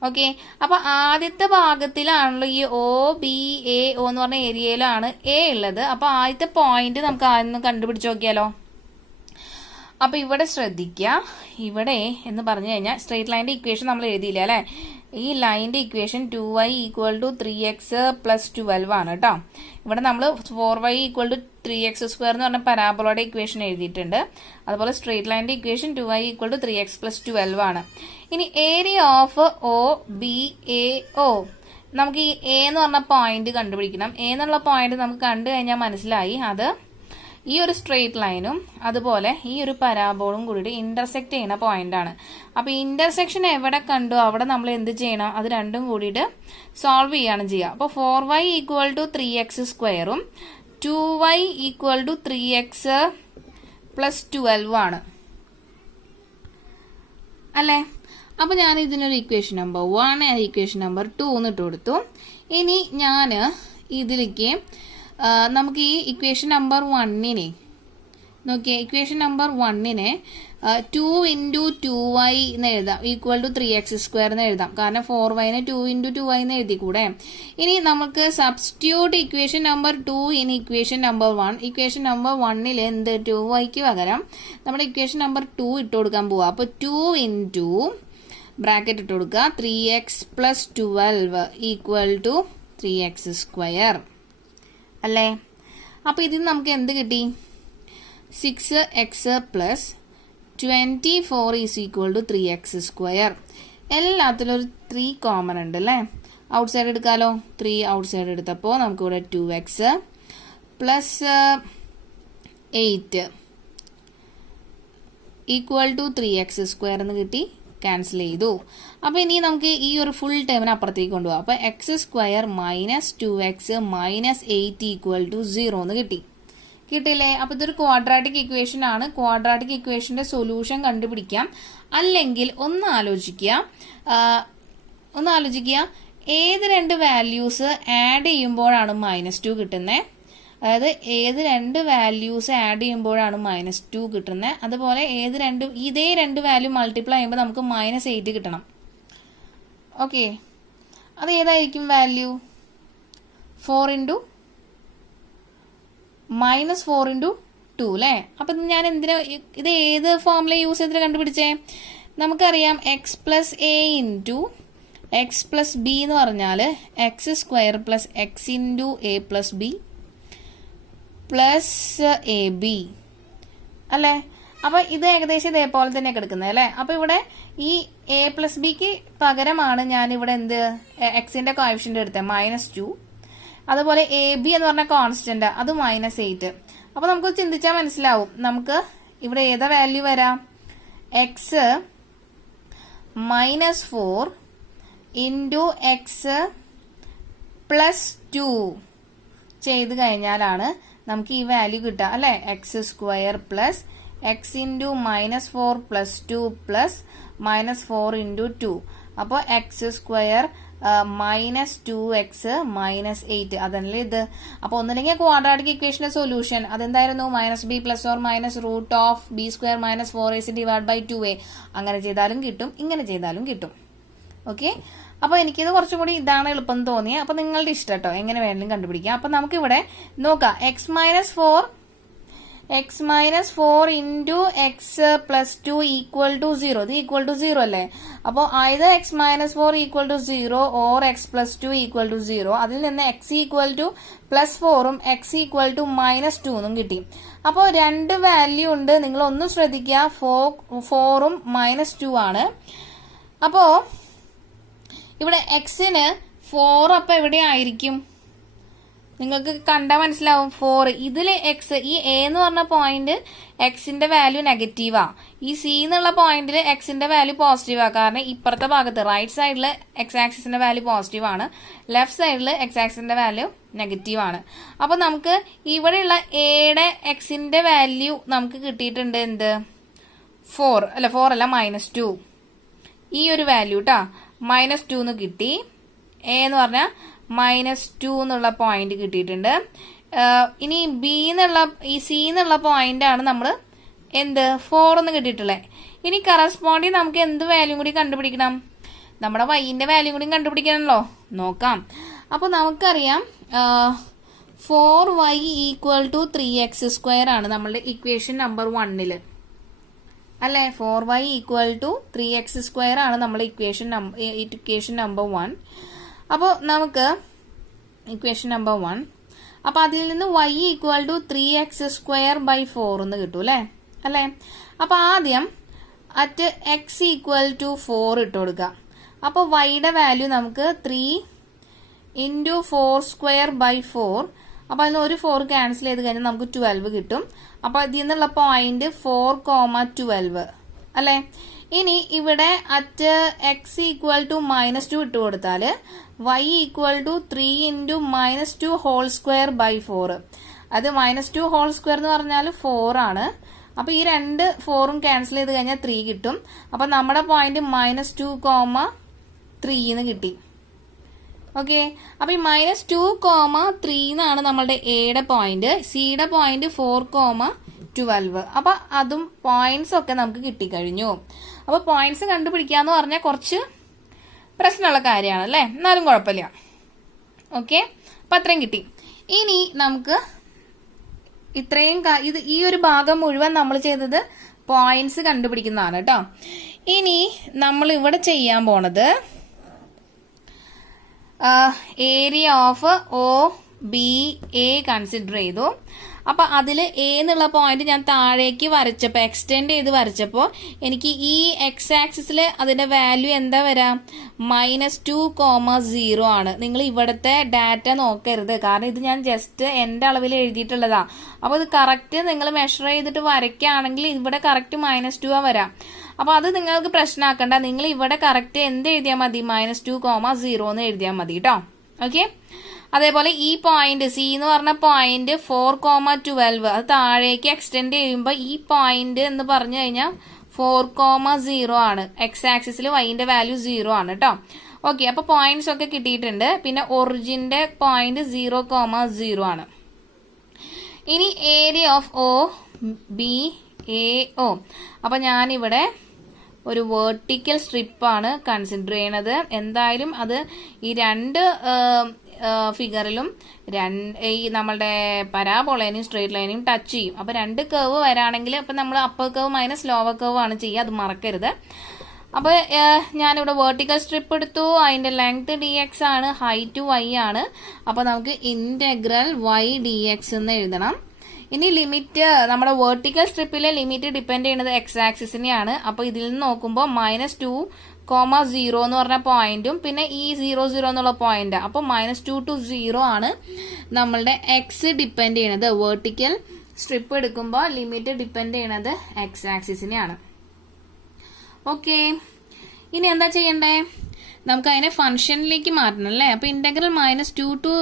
ഓക്കെ, അപ്പോൾ ആദ്യത്തെ ഭാഗത്തിലാണല്ലോ ഈ OBAO എന്ന് പറഞ്ഞ ഏരിയയിലാണ് എ ഉള്ളത്. അപ്പോൾ ആദ്യത്തെ പോയിന്റ് നമുക്ക് ആദ്യം കണ്ടുപിടിച്ച് നോക്കിയാലോ. അപ്പോൾ ഇവിടെ ശ്രദ്ധിക്കുക, ഇവിടെ എന്ന് പറഞ്ഞു കഴിഞ്ഞാൽ സ്ട്രെയിറ്റ് ലൈൻ്റെ ഇക്വേഷൻ നമ്മൾ എഴുതിയില്ല അല്ലേ. ഈ ലൈൻ്റെ ഇക്വേഷൻ 2y = 3x + 12 ആണ് കേട്ടോ. ഇവിടെ നമ്മൾ 4y = 3x² എന്ന് പറഞ്ഞ പരാബോളയുടെ ഇക്വേഷൻ എഴുതിയിട്ടുണ്ട്. അതുപോലെ സ്ട്രെയിറ്റ് ലൈൻ്റെ ഇക്വേഷൻ 2y = 3x + 12 ആണ്. ഇനി ഏരിയ ഓഫ് OBAO, നമുക്ക് ഈ എ എന്ന് പറഞ്ഞ പോയിന്റ് കണ്ടുപിടിക്കണം. എ എന്നുള്ള പോയിന്റ് നമുക്ക് കണ്ടു കഴിഞ്ഞാൽ മനസ്സിലായി, അത് ഈ ഒരു സ്ട്രെയിറ്റ് ലൈനും അതുപോലെ ഈ ഒരു പരാബോളും കൂടി ഇന്റർസെക്ട് ചെയ്യുന്ന പോയിന്റ് ആണ്. അപ്പോൾ ഇന്റർസെക്ഷൻ എവിടെ കണ്ടു അവിടെ നമ്മൾ എന്ത് ചെയ്യണം, അത് രണ്ടും കൂടിയിട്ട് സോൾവ് ചെയ്യാണ് ചെയ്യുക. അപ്പോൾ 4y = 3x² 2y = 3x + 12 ആണ് അല്ലേ. അപ്പോൾ ഞാൻ ഇതിനൊരു ഇക്വേഷൻ നമ്പർ 1 ഇക്വേഷൻ നമ്പർ 2 എന്നിട്ട് കൊടുത്തു. ഇനി ഞാൻ ഇതിലേക്ക് നമുക്ക് ഈ ഇക്വേഷൻ നമ്പർ 1നെ നോക്കിയേ, ഇക്വേഷൻ നമ്പർ 1നെ 2 × 2y എന്ന് എഴുതാം, = 3x² എന്ന് എഴുതാം. കാരണം 4yനെ 2 × 2y എന്ന് എഴുതിക്കൂടെ. ഇനി നമുക്ക് substitute equation number 2 in equation number 1. Equation number 1ൽ എന്ത് 2yക്ക് പകരം നമ്മുടെ ഇക്വേഷൻ നമ്പർ 2 ഇട്ട് കൊടുക്കാൻ പോവാം. അപ്പോൾ 2 × ബ്രാക്കറ്റ് ഇട്ട് കൊടുക്കുക 3x + 12 = 3x² അല്ലേ. അപ്പോൾ ഇതിൽ നമുക്ക് എന്ത് കിട്ടി, 6x + 24 = 3x². എല്ലാത്തിലും ഒരു 3 കോമൺ ഉണ്ട് അല്ലേ. ഔട്ട് സൈഡ് എടുക്കാമല്ലോ. 3 ഔട്ട് സൈഡ് എടുത്തപ്പോൾ നമുക്കിവിടെ 2x + 8 = 3x² എന്ന് കിട്ടി. ക്യാൻസൽ ചെയ്തു. അപ്പോൾ ഇനി നമുക്ക് ഈ ഒരു ഫുൾ ടേമിന് അപ്പുറത്തേക്ക് കൊണ്ടുപോകാം. അപ്പോൾ x² - 2x - 8 = 0 എന്ന് കിട്ടില്ലേ. അപ്പോൾ ഇതൊരു ക്വാഡ്രാറ്റിക് ഇക്വേഷൻ ആണ്. ക്വാഡ്രാറ്റിക് ഇക്വേഷന്റെ സൊല്യൂഷൻ കണ്ടുപിടിക്കാം. അല്ലെങ്കിൽ ഒന്ന് ആലോചിക്കുക ഏത് രണ്ട് വാല്യൂസ് ആഡ് ചെയ്യുമ്പോഴാണ് -2 കിട്ടുന്നത്. അതായത് ഏത് രണ്ട് വാല്യൂസ് ആഡ് ചെയ്യുമ്പോഴാണ് -2 കിട്ടുന്നത്, അതുപോലെ ഇതേ രണ്ട് വാല്യൂ മൾട്ടിപ്ലൈ ചെയ്യുമ്പോൾ നമുക്ക് -8 കിട്ടണം. ഓക്കെ, അത് ഏതായിരിക്കും വാല്യൂ? 4 × -2 അല്ലേ? അപ്പം ഞാൻ ഇത് ഏത് ഫോർമുല യൂസ് ചെയ്തിട്ട് കണ്ടുപിടിച്ചേ? നമുക്കറിയാം x + a × x + b എന്ന് പറഞ്ഞാൽ x² + x × a + b + ab അല്ലേ? അപ്പോൾ ഇത് ഏകദേശം ഇതേപോലെ തന്നെ കിടക്കുന്നത് അല്ലേ? അപ്പോൾ ഇവിടെ ഈ a + bക്ക് പകരമാണ് ഞാനിവിടെ എക്സിൻ്റെ കോഎഫിഷ്യൻ്റ് എടുത്തത് -2. അതുപോലെ എ ബി എന്ന് പറഞ്ഞ കോൺസ്റ്റന്റ് അത് -8. അപ്പോൾ നമുക്ക് ചിന്തിച്ചാൽ മനസ്സിലാവും നമുക്ക് ഇവിടെ ഏതാ വാല്യൂ വരാം? എക്സ് -4 × x + 2 ചെയ്ത് കഴിഞ്ഞാലാണ് നമുക്ക് ഈ വാല്യൂ കിട്ടുക അല്ലേ? x² + x × -4 + 2 + -4 × 2. അപ്പോൾ x² -2x -8 അതല്ലേ ഇത്. അപ്പോൾ ഒന്നില്ലെങ്കിൽ ക്വാഡ്രാറ്റിക് ഇക്വേഷന്റെ solution അതെന്തായിരുന്നു? -b ± √b² - 4ac / 2a. അങ്ങനെ ചെയ്താലും കിട്ടും, ഇങ്ങനെ ചെയ്താലും കിട്ടും. ഓക്കെ, അപ്പോൾ എനിക്കിത് കുറച്ചും കൂടി ഇതാണ് എളുപ്പം തോന്നിയത്. അപ്പോൾ നിങ്ങളുടെ ഇഷ്ടം കേട്ടോ, എങ്ങനെ വേണമെങ്കിലും കണ്ടുപിടിക്കാം. അപ്പോൾ നമുക്കിവിടെ നോക്കാം. x - 4 × x + 2 = 0. ഇത് = 0 അല്ലേ? അപ്പോൾ either x - 4 = 0 or x + 2 = 0. അതിൽ നിന്ന് x +4 x -2 കിട്ടി. അപ്പോൾ രണ്ട് വാല്യൂ ഉണ്ട്, നിങ്ങൾ ഒന്ന് ശ്രദ്ധിക്കുക. 4ഉം -2 ആണ്. അപ്പോൾ ഇവിടെ എക്സിന് 4 അപ്പം എവിടെയായിരിക്കും? നിങ്ങൾക്ക് കണ്ടാൽ മനസ്സിലാവും 4. ഇതിൽ എക്സ്, ഈ എ എന്ന് പറഞ്ഞ പോയിന്റ് എക്സിന്റെ വാല്യൂ നെഗറ്റീവാ. ഈ സി എന്നുള്ള പോയിന്റിൽ എക്സിന്റെ വാല്യൂ പോസിറ്റീവാ. കാരണം ഇപ്പുറത്തെ ഭാഗത്ത് റൈറ്റ് സൈഡിൽ എക്സ് ആക്സിന്റെ വാല്യൂ പോസിറ്റീവ് ആണ്, ലെഫ്റ്റ് സൈഡിൽ എക്സ് ആക്സിന്റെ വാല്യൂ നെഗറ്റീവ് ആണ്. അപ്പോൾ നമുക്ക് ഇവിടെയുള്ള എയുടെ എക്സിന്റെ വാല്യൂ നമുക്ക് കിട്ടിയിട്ടുണ്ട്. എന്ത്? 4 അല്ല, 4 അല്ല, -2. ഈ ഒരു വാല്യൂ കേട്ടോ, -2 എന്ന് കിട്ടി. എ എന്ന് പറഞ്ഞാൽ -2 എന്നുള്ള പോയിന്റ് കിട്ടിയിട്ടുണ്ട്. ഇനി ബി എന്നുള്ള ഈ സി എന്നുള്ള പോയിന്റ് ആണ് നമ്മൾ 4 എന്ന് കിട്ടിയിട്ടുള്ളത്. ഇനി കറസ്പോണ്ടിങ് നമുക്ക് എന്ത് വാല്യൂ കൂടി കണ്ടുപിടിക്കണം? നമ്മുടെ വൈൻ്റെ വാല്യൂ കൂടി കണ്ടുപിടിക്കണമല്ലോ. നോക്കാം. അപ്പോൾ നമുക്കറിയാം 4y = 3x² ആണ് നമ്മളുടെ ഇക്വേഷൻ നമ്പർ 1 അല്ലേ? 4y = 3x² ആണ് നമ്മുടെ ഇക്വേഷൻ നമ്പർ 1. അപ്പോൾ നമുക്ക് ഇക്വേഷൻ നമ്പർ 1, അപ്പോൾ അതിൽ നിന്ന് y = 3x² / 4 എന്ന് കിട്ടും അല്ലേ? അപ്പോൾ ആദ്യം അറ്റ് x = 4 ഇട്ട് കൊടുക്കുക. അപ്പോൾ yയുടെ വാല്യൂ നമുക്ക് 3 × 4² / 4. അപ്പോൾ അതിന് ഒരു 4 ക്യാൻസൽ ചെയ്ത് കഴിഞ്ഞാൽ നമുക്ക് 12 കിട്ടും. അപ്പോൾ അതിൽ നിന്നുള്ള പോയിന്റ് 4,12 അല്ലേ? ഇനി ഇവിടെ അറ്റ് x = -2 ഇട്ട് കൊടുത്താൽ y = 3 × -2² / 4. അത് -2² എന്ന് പറഞ്ഞാൽ 4 ആണ്. അപ്പോൾ ഈ രണ്ട് 4ഉം ക്യാൻസൽ ചെയ്ത് കഴിഞ്ഞാൽ 3 കിട്ടും. അപ്പോൾ നമ്മുടെ പോയിന്റ് -2,3 എന്ന് കിട്ടി. ഓക്കെ, അപ്പോൾ ഈ -2,3 എന്നാണ് നമ്മളുടെ എയുടെ പോയിന്റ്. സിയുടെ പോയിന്റ് 4,12. അപ്പോൾ അതും പോയിന്റ്സ് ഒക്കെ നമുക്ക് കിട്ടിക്കഴിഞ്ഞു. അപ്പോൾ പോയിന്റ്സ് കണ്ടുപിടിക്കാന്ന് പറഞ്ഞാൽ കുറച്ച് പ്രശ്നമുള്ള കാര്യമാണ് അല്ലേ? എന്നാലും കുഴപ്പമില്ല. ഓക്കെ, അപ്പം അത്രയും കിട്ടി. ഇനി നമുക്ക് ഈ ഒരു ഭാഗം മുഴുവൻ നമ്മൾ ചെയ്തത് പോയിന്റ്സ് കണ്ടുപിടിക്കുന്നതാണ് കേട്ടോ. ഇനി നമ്മൾ ഇവിടെ ചെയ്യാൻ പോണത് ഏരിയ ഓഫ് OBA കൺസിഡർ ചെയ്തു. അപ്പോൾ അതിൽ എ എന്നുള്ള പോയിന്റ് ഞാൻ താഴേക്ക് വരച്ചപ്പോൾ, എക്സ്റ്റെൻഡ് ചെയ്ത് വരച്ചപ്പോൾ എനിക്ക് ഈ എക്സ് ആക്സിസിൽ അതിന്റെ വാല്യൂ എന്താ വരാം? -2,0 ആണ്. നിങ്ങൾ ഇവിടുത്തെ ഡാറ്റ നോക്കരുത്, കാരണം ഇത് ഞാൻ ജസ്റ്റ് എൻ്റെ അളവിൽ എഴുതിയിട്ടുള്ളതാ. അപ്പോൾ ഇത് കറക്റ്റ് നിങ്ങൾ മെഷർ ചെയ്തിട്ട് വരയ്ക്കുകയാണെങ്കിൽ ഇവിടെ കറക്റ്റ് -2 വരാം. അപ്പോൾ അത് നിങ്ങൾക്ക് പ്രശ്നമാക്കണ്ട. നിങ്ങൾ ഇവിടെ കറക്റ്റ് എന്ത് എഴുതിയാൽ മതി? -2,0 എന്ന് എഴുതിയാൽ മതി കേട്ടോ. ഓക്കെ, അതേപോലെ ഈ പോയിന്റ് സി എന്ന് പറഞ്ഞ പോയിന്റ് 4,12 അത് താഴേക്ക് എക്സ്റ്റെൻഡ് ചെയ്യുമ്പോൾ ഈ പോയിന്റ് എന്ന് പറഞ്ഞു കഴിഞ്ഞാൽ 4,0 ആണ്. എക്സ് ആക്സിസിൽ വൈൻ്റെ വാല്യൂ 0 ആണ് കേട്ടോ. ഓക്കെ, അപ്പോൾ പോയിന്റ്സ് ഒക്കെ കിട്ടിയിട്ടുണ്ട്. പിന്നെ ഒറിജിന്റെ പോയിന്റ് 0,0 ആണ്. ഇനി area of O B A O. അപ്പൊ ഞാനിവിടെ ഒരു വേർട്ടിക്കൽ സ്ട്രിപ്പാണ് കൺസിഡർ ചെയ്യണത്. എന്തായാലും അത് ഈ രണ്ട് ഫിഗറിലും ഈ നമ്മളുടെ പരാബോളേനെയും സ്ട്രേറ്റ് ലൈനെയും ടച്ച് ചെയ്യും. അപ്പൊ രണ്ട് കർവ് വരാണെങ്കിൽ അപ്പൊ നമ്മൾ upper curve minus lower curve ആണ് ചെയ്യുക, അത് മറക്കരുത്. അപ്പൊ ഞാനിവിടെ വേർട്ടിക്കൽ സ്ട്രിപ്പ് എടുത്തു. അതിന്റെ ലെങ്ത് dx ആണ്, ഹൈറ്റ് y ആണ്. അപ്പൊ നമുക്ക് ഇന്റഗ്രൽ y dx എന്ന് എഴുതണം. ഇനി ലിമിറ്റ്, നമ്മുടെ വേർട്ടിക്കൽ സ്ട്രിപ്പിലെ ലിമിറ്റ് ഡിപ്പെൻഡ് ചെയ്യുന്നത് എക്സ് ആക്സിസിനെയാണ്. അപ്പൊ ഇതിൽ നിന്ന് നോക്കുമ്പോൾ -2,0 എന്ന് പറഞ്ഞ പോയിന്റും പിന്നെ ഈ 0,0 എന്നുള്ള പോയിന്റ്, അപ്പൊ -2 to 0 ആണ് നമ്മളുടെ എക്സ് ഡിപ്പെൻഡ് ചെയ്യണത്. വേർട്ടിക്കൽ സ്ട്രിപ്പ് എടുക്കുമ്പോൾ ലിമിറ്റ് ഡിപ്പെൻഡ് ചെയ്യണത് എക്സ് ആക്സിസിനെയാണ്. ഓക്കെ, ഇനി എന്താ ചെയ്യണ്ടേ? നമുക്ക് അതിനെ ഫംഗ്ഷനിലേക്ക് മാറ്റണം അല്ലേ. അപ്പൊ integral -2 to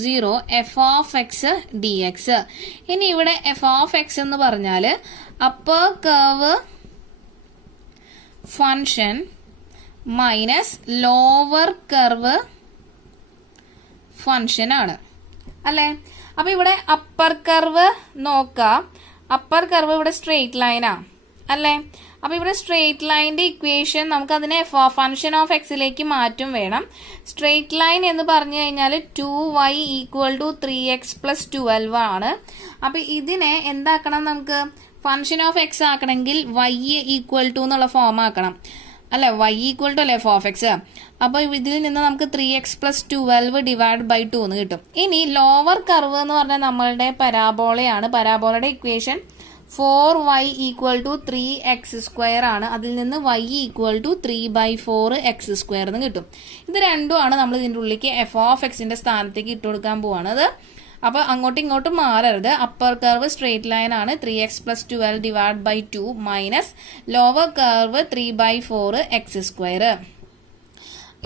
0 f of x dx. ഇനി ഇവിടെ f of x എന്ന് പറഞ്ഞാല് upper curve function minus lower curve function ആണ് അല്ലെ. അപ്പൊ ഇവിടെ അപ്പർ കർവ് നോക്കാം. അപ്പർ കർവ് ഇവിടെ സ്ട്രെയിറ്റ് ലൈനാ അല്ലെ. അപ്പൊ ഇവിടെ സ്ട്രെയിറ്റ് ലൈനിന്റെ ഇക്വേഷൻ നമുക്ക് അതിനെ ഫംഗ്ഷൻ ഓഫ് എക്സിലേക്ക് മാറ്റും വേണം. സ്ട്രെയിറ്റ് ലൈൻ എന്ന് പറഞ്ഞു കഴിഞ്ഞാൽ 2y = 3x + 12 ആണ്. അപ്പൊ ഇതിനെ എന്താക്കണം? നമുക്ക് ഫംഗ്ഷൻ ഓഫ് എക്സ് ആക്കണമെങ്കിൽ y = എന്നുള്ള ഫോം ആക്കണം അല്ലെ. y = f of x. അപ്പൊ ഇതിൽ നിന്ന് നമുക്ക് 3x + 12 / 2 എന്ന് കിട്ടും. ഇനി ലോവർ കർവ് എന്ന് പറഞ്ഞാൽ നമ്മളുടെ പരാബോളയാണ്. പരാബോളയുടെ ഇക്വേഷൻ 4y = 3x² ആണ്. അതിൽ നിന്ന് y = 3/4x² എന്ന് കിട്ടും. ഇത് രണ്ടുമാണ് നമ്മൾ ഇതിന്റെ ഉള്ളിലേക്ക് f of xന്റെ സ്ഥാനത്തേക്ക് ഇട്ട് കൊടുക്കാൻ പോവാണത്. അപ്പൊ അങ്ങോട്ടും ഇങ്ങോട്ടും മാറരുത്. അപ്പർ കർവ് സ്ട്രെയിറ്റ് ലൈൻ ആണ് 3x + 12 / 2 minus lower curve 3/4x².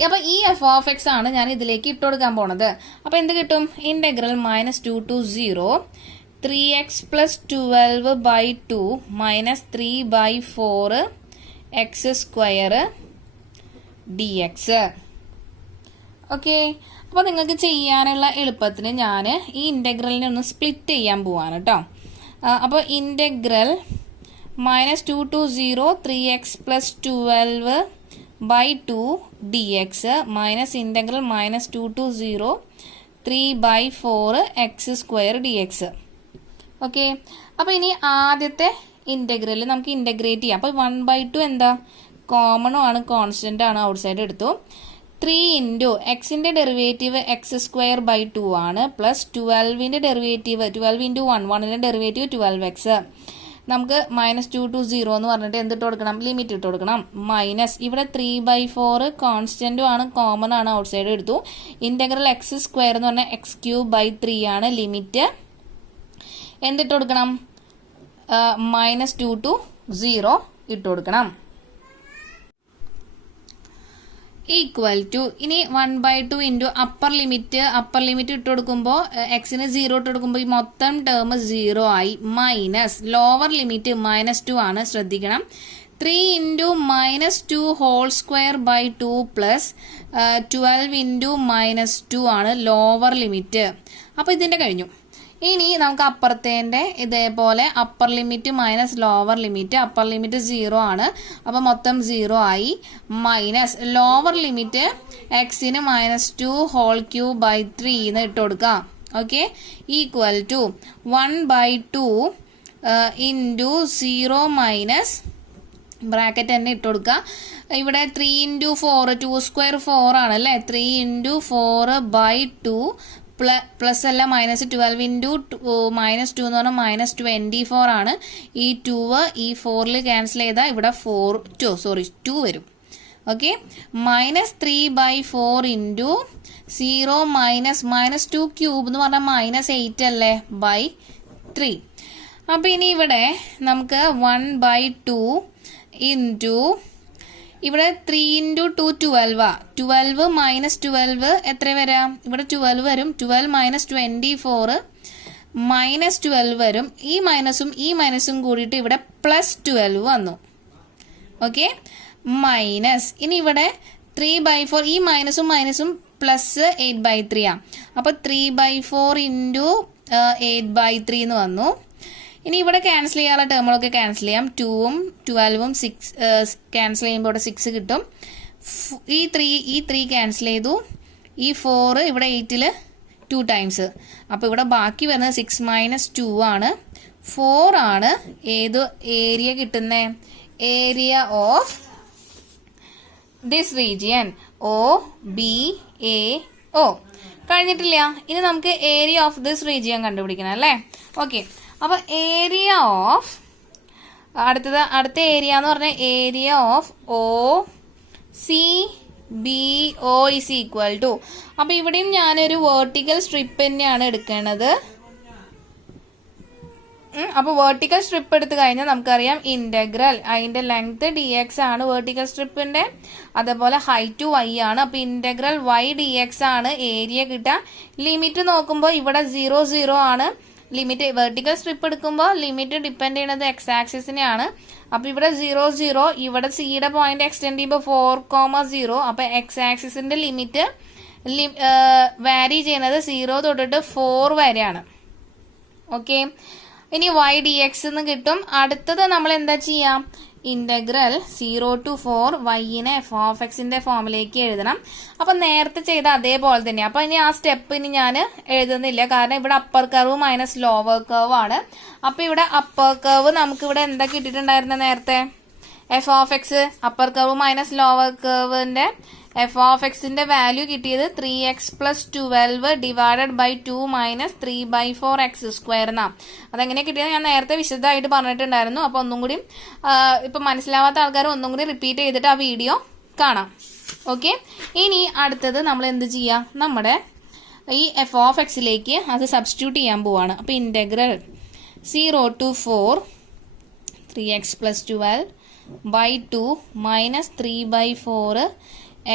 അപ്പൊ ഈ f of x ആണ് ഞാൻ ഇതിലേക്ക് ഇട്ട് കൊടുക്കാൻ പോണത്. അപ്പൊ എന്ത് കിട്ടും? Integral -2 to 0 3x + 12/2 minus 3/4x² dx. Okay, അപ്പൊ നിങ്ങൾക്ക് ചെയ്യാനുള്ള എളുപ്പത്തിന് ഞാൻ ഈ ഇന്റഗ്രലിനെ ഒന്ന് സ്പ്ലിറ്റ് ചെയ്യാൻ പോവാണ് കേട്ടോ. അപ്പൊ integral -2 to 0 3x + 12/2 dx minus integral -2 to 0 3/4x² dx. Okay, അപ്പൊ ഇനി ആദ്യത്തെ ഇന്റഗ്രൽ നമുക്ക് ഇന്റഗ്രേറ്റ് ചെയ്യാം. അപ്പൊ 1/2 എന്താ? കോമണും ആണ്, കോൺസ്റ്റന്റ് ആണ്, ഔട്ട് സൈഡ് എടുത്തു. 3 × എക്സിന്റെ ഡെറിവേറ്റീവ് x²/2 ആണ് പ്ലസ് 12ന്റെ ഡെറിവേറ്റീവ് 12 × 1ന്റെ ഡെറിവേറ്റീവ് 12x. നമുക്ക് -2 to 0 എന്ന് പറഞ്ഞിട്ട് എന്തിട്ട് കൊടുക്കണം? ലിമിറ്റ് ഇട്ട് കൊടുക്കണം. മൈനസ് ഇവിടെ 3/4 കോൺസ്റ്റന്റും ആണ്, കോമൺ ആണ്, ഔട്ട് സൈഡ് എടുത്തു. ഇന്റഗ്രൽ x² എന്ന് പറഞ്ഞാൽ x³ 3 ആണ്. ലിമിറ്റ് എന്തിട്ട് കൊടുക്കണം? -2 to 0 ഇട്ട് കൊടുക്കണം. ഈക്വൽ ടു ഇനി 1/2 × അപ്പർ ലിമിറ്റ് ഇട്ട് കൊടുക്കുമ്പോൾ എക്സിന് 0 ഇട്ട് കൊടുക്കുമ്പോൾ ഈ മൊത്തം ടേം 0 ആയി. മൈനസ് ലോവർ ലിമിറ്റ് -2 ആണ്, ശ്രദ്ധിക്കണം. 3 × -2² 2 പ്ലസ് 12 × -2 ആണ് ലോവർ ലിമിറ്റ്. അപ്പൊ ഇതിന്റെ കഴിഞ്ഞു. ഇനി നമുക്ക് അപ്പുറത്തേന്റെ ഇതേപോലെ upper limit minus lower limit. Upper limit 0 ആണ്, അപ്പൊ മൊത്തം 0 ആയി. മൈനസ് ലോവർ ലിമിറ്റ് എക്സിന് -2³ 3 എന്ന് ഇട്ട് കൊടുക്കാം. Okay, equal to 1/2 × 0 minus bracket തന്നെ ഇട്ട് കൊടുക്കുക. ഇവിടെ 3 × 4 2² 4 ആണ് അല്ലേ. 3 × 4/2 പ്ലസ് അല്ല മൈനസ് 12 × -2 എന്ന് പറഞ്ഞാൽ -24 ആണ്. ഈ 2 ഈ 4ൽ ക്യാൻസൽ ചെയ്താൽ ഇവിടെ 2 വരും. ഓക്കെ, -3/4 × 0 -2³ എന്ന് പറഞ്ഞാൽ -8 അല്ലേ /3. അപ്പൊ ഇനി ഇവിടെ നമുക്ക് 1/2 ഇവിടെ 3 × 2 12 12 -12 എത്ര വരാം? ഇവിടെ 12 വരും. 12 -24 -12 വരും. ഈ മൈനസും കൂടിയിട്ട് ഇവിടെ +12 വന്നു. ഓക്കെ, മൈനസ് ഇനി ഇവിടെ 3/4 ഈ മൈനസും +8/3 ആ. അപ്പൊ 3/4 × 8/3 എന്ന് വന്നു. ഇനി ഇവിടെ ക്യാൻസൽ ചെയ്യാനുള്ള ടേമുകളൊക്കെ ക്യാൻസൽ ചെയ്യാം. 2ഉം 12ഉം 6 ക്യാൻസൽ ചെയ്യുമ്പോൾ ഇവിടെ 6 കിട്ടും. ഈ 3 ക്യാൻസൽ ചെയ്തു. ഈ 4 ഇവിടെ 8ൽ 2 ടൈംസ്. അപ്പോൾ ഇവിടെ ബാക്കി വരുന്നത് 6 - 2 ആണ്. 4 ആണ് ഏത് ഏരിയ കിട്ടുന്നത്? Area of this region OBAO. കഴിഞ്ഞിട്ടില്ല. ഇനി നമുക്ക് ഏരിയ ഓഫ് ദിസ് റീജിയൻ കണ്ടുപിടിക്കണം അല്ലേ? ഓക്കെ, അപ്പോൾ ഏരിയ ഓഫ് അടുത്ത ഏരിയ എന്ന് പറഞ്ഞാൽ area of OCBO is equal to. അപ്പോൾ ഇവിടെയും ഞാനൊരു വേർട്ടിക്കൽ സ്ട്രിപ്പ് തന്നെയാണ് എടുക്കേണ്ടത്. അപ്പോൾ വേർട്ടിക്കൽ സ്ട്രിപ്പ് എടുത്തു കഴിഞ്ഞാൽ നമുക്കറിയാം ഇന്റഗ്രൽ അതിന്റെ ലെങ്ത് dx ആണ് വേർട്ടിക്കൽ സ്ട്രിപ്പിന്റെ, അതേപോലെ ഹൈറ്റ് y ആണ്. അപ്പോൾ ഇന്റഗ്രൽ y dx ആണ് ഏരിയ കിട്ടുക. ലിമിറ്റ് നോക്കുമ്പോൾ ഇവിടെ 0 0 ആണ്. ലിമിറ്റ് വെർട്ടിക്കൽ സ്ട്രിപ്പ് എടുക്കുമ്പോൾ ലിമിറ്റ് ഡിപ്പെൻഡ് ചെയ്യുന്നത് എക്സ് ആക്സിസിനെയാണ്. അപ്പോൾ ഇവിടെ 0 0, ഇവിടെ സിയുടെ പോയിന്റ് എക്സ്റ്റെൻഡ് ചെയ്യുമ്പോൾ 4,0. അപ്പോൾ എക്സ് ആക്സിസിന്റെ ലിമിറ്റ് വാരി ചെയ്യുന്നത് 0 തൊട്ടിട്ട് 4 വരെയാണ്. ഓക്കെ, ഇനി y dx എന്ന് കിട്ടും. അടുത്തത് നമ്മൾ എന്താ ചെയ്യാം? ഇന്റഗ്രൽ 0 to 4 y-നെ f(x)ന്റെ ഫോമിലേക്ക് എഴുതണം. അപ്പൊ നേരത്തെ ചെയ്ത അതേപോലെ തന്നെ. അപ്പൊ ഇനി ആ സ്റ്റെപ്പ് ഇനി ഞാൻ എഴുതുന്നില്ല, കാരണം ഇവിടെ upper curve minus lower curve ആണ്. അപ്പൊ ഇവിടെ അപ്പർ കർവ് നമുക്ക് ഇവിടെ എന്താ കിട്ടിയിട്ടുണ്ടായിരുന്നത് നേരത്തെ? f(x) upper curve minus lower കർവിന്റെ f(x)ന്റെ വാല്യൂ കിട്ടിയത് 3x + 12 ഡിവൈഡഡ് ബൈ 2 - 3/4x² എന്നാ. അതെങ്ങനെ കിട്ടിയത് ഞാൻ നേരത്തെ വിശദമായിട്ട് പറഞ്ഞിട്ടുണ്ടായിരുന്നു. അപ്പോൾ ഒന്നും കൂടി ഇപ്പൊ മനസ്സിലാവാത്ത ആൾക്കാർ ഒന്നും കൂടി റിപ്പീറ്റ് ചെയ്തിട്ട് ആ വീഡിയോ കാണാം. ഓക്കെ, ഇനി അടുത്തത് നമ്മൾ എന്ത് ചെയ്യാം? നമ്മുടെ ഈ f(x)ലേക്ക് അത് സബ്സ്റ്റിറ്റ്യൂട്ട് ചെയ്യാൻ പോവാണ്. അപ്പൊ integral 0 to 4 3x + 12 by 2 - 3/4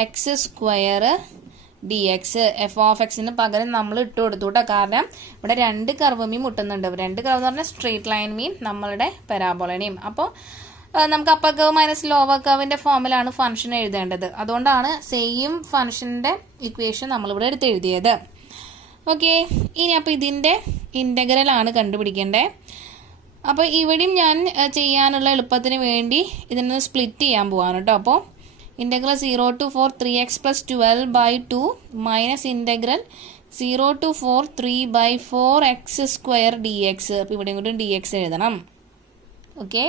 x² dx. f(x)ന് പകരം നമ്മൾ ഇട്ട് കൊടുത്തു കേട്ടോ, കാരണം ഇവിടെ രണ്ട് കർവ് മീൻ മുട്ടുന്നുണ്ട്. രണ്ട് കർവ് എന്ന് പറഞ്ഞാൽ സ്ട്രേറ്റ് ലൈൻ മീൻ നമ്മളുടെ പരാബോളനെയും. അപ്പോൾ നമുക്ക് അപ്പർ കർവ് മൈനസ് ലോവർ കർവിന്റെ ഫോമിലാണ് ഫംഗ്ഷൻ എഴുതേണ്ടത്. അതുകൊണ്ടാണ് സെയിം ഫംഗ്ഷന്റെ ഇക്വേഷൻ നമ്മളിവിടെ എടുത്ത് എഴുതിയത്. ഓക്കെ, ഇനി അപ്പോൾ ഇതിന്റെ ഇന്റഗ്രൽ ആണ് കണ്ടുപിടിക്കേണ്ടത്. അപ്പോൾ ഇവിടെയും ഞാൻ ചെയ്യാനുള്ള എളുപ്പത്തിന് വേണ്ടി ഇതിനെ സ്പ്ലിറ്റ് ചെയ്യാൻ പോവാണ് കേട്ടോ. അപ്പോൾ integral 0 to 4 3x + 12 by 2 minus integral 0 to 4 3/4 x² dx. അപ്പോൾ ഇവിടെയും കൂടി dx എഴുതണം. ഓക്കെ,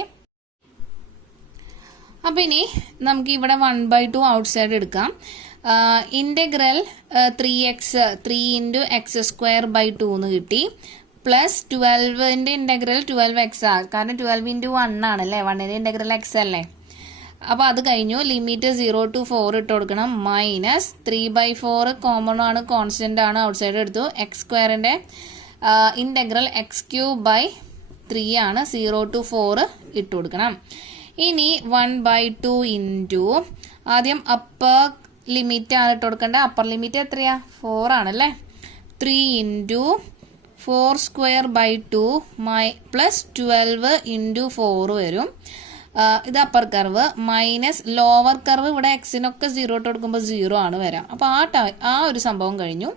അപ്പോൾ ഇനി നമുക്ക് ഇവിടെ 1/2 ഔട്ട്സൈഡ് എടുക്കാം. ഇന്റഗ്രൽ 3x 3 × x²/2 എന്ന് കിട്ടി. പ്ലസ് 12ന്റെ ഇന്റഗ്രൽ 12x ആണ്, കാരണം 12 × 1 ആണല്ലേ, 1ന്റെ ഇന്റഗ്രൽ x അല്ലേ. അപ്പോൾ അത് കഴിഞ്ഞു. ലിമിറ്റ് 0 to 4 ഇട്ട് കൊടുക്കണം. മൈനസ് 3/4 കോമൺ ആണ്, കോൺസ്റ്റന്റ് ആണ്, ഔട്ട്സൈഡ് എടുത്തു. x²ന്റെ ഇന്റഗ്രൽ x³ ആണ്, 0 to 4 ഇട്ട് കൊടുക്കണം. ഇനി 1/2 ഇൻറ്റു ആദ്യം അപ്പർ ലിമിറ്റ് ആണ് ഇട്ട് കൊടുക്കേണ്ടത്. അപ്പർ ലിമിറ്റ് എത്രയാ? 4 ആണല്ലേ. 3 × 4² പ്ലസ് 12 × 4 വരും. ഇത് upper curve minus lower curve. ഇവിടെ എക്സിനൊക്കെ 0 ഇട്ട് കൊടുക്കുമ്പോൾ 0 ആണ് വരാം. അപ്പോൾ ആ ഒരു സംഭവം കഴിഞ്ഞു.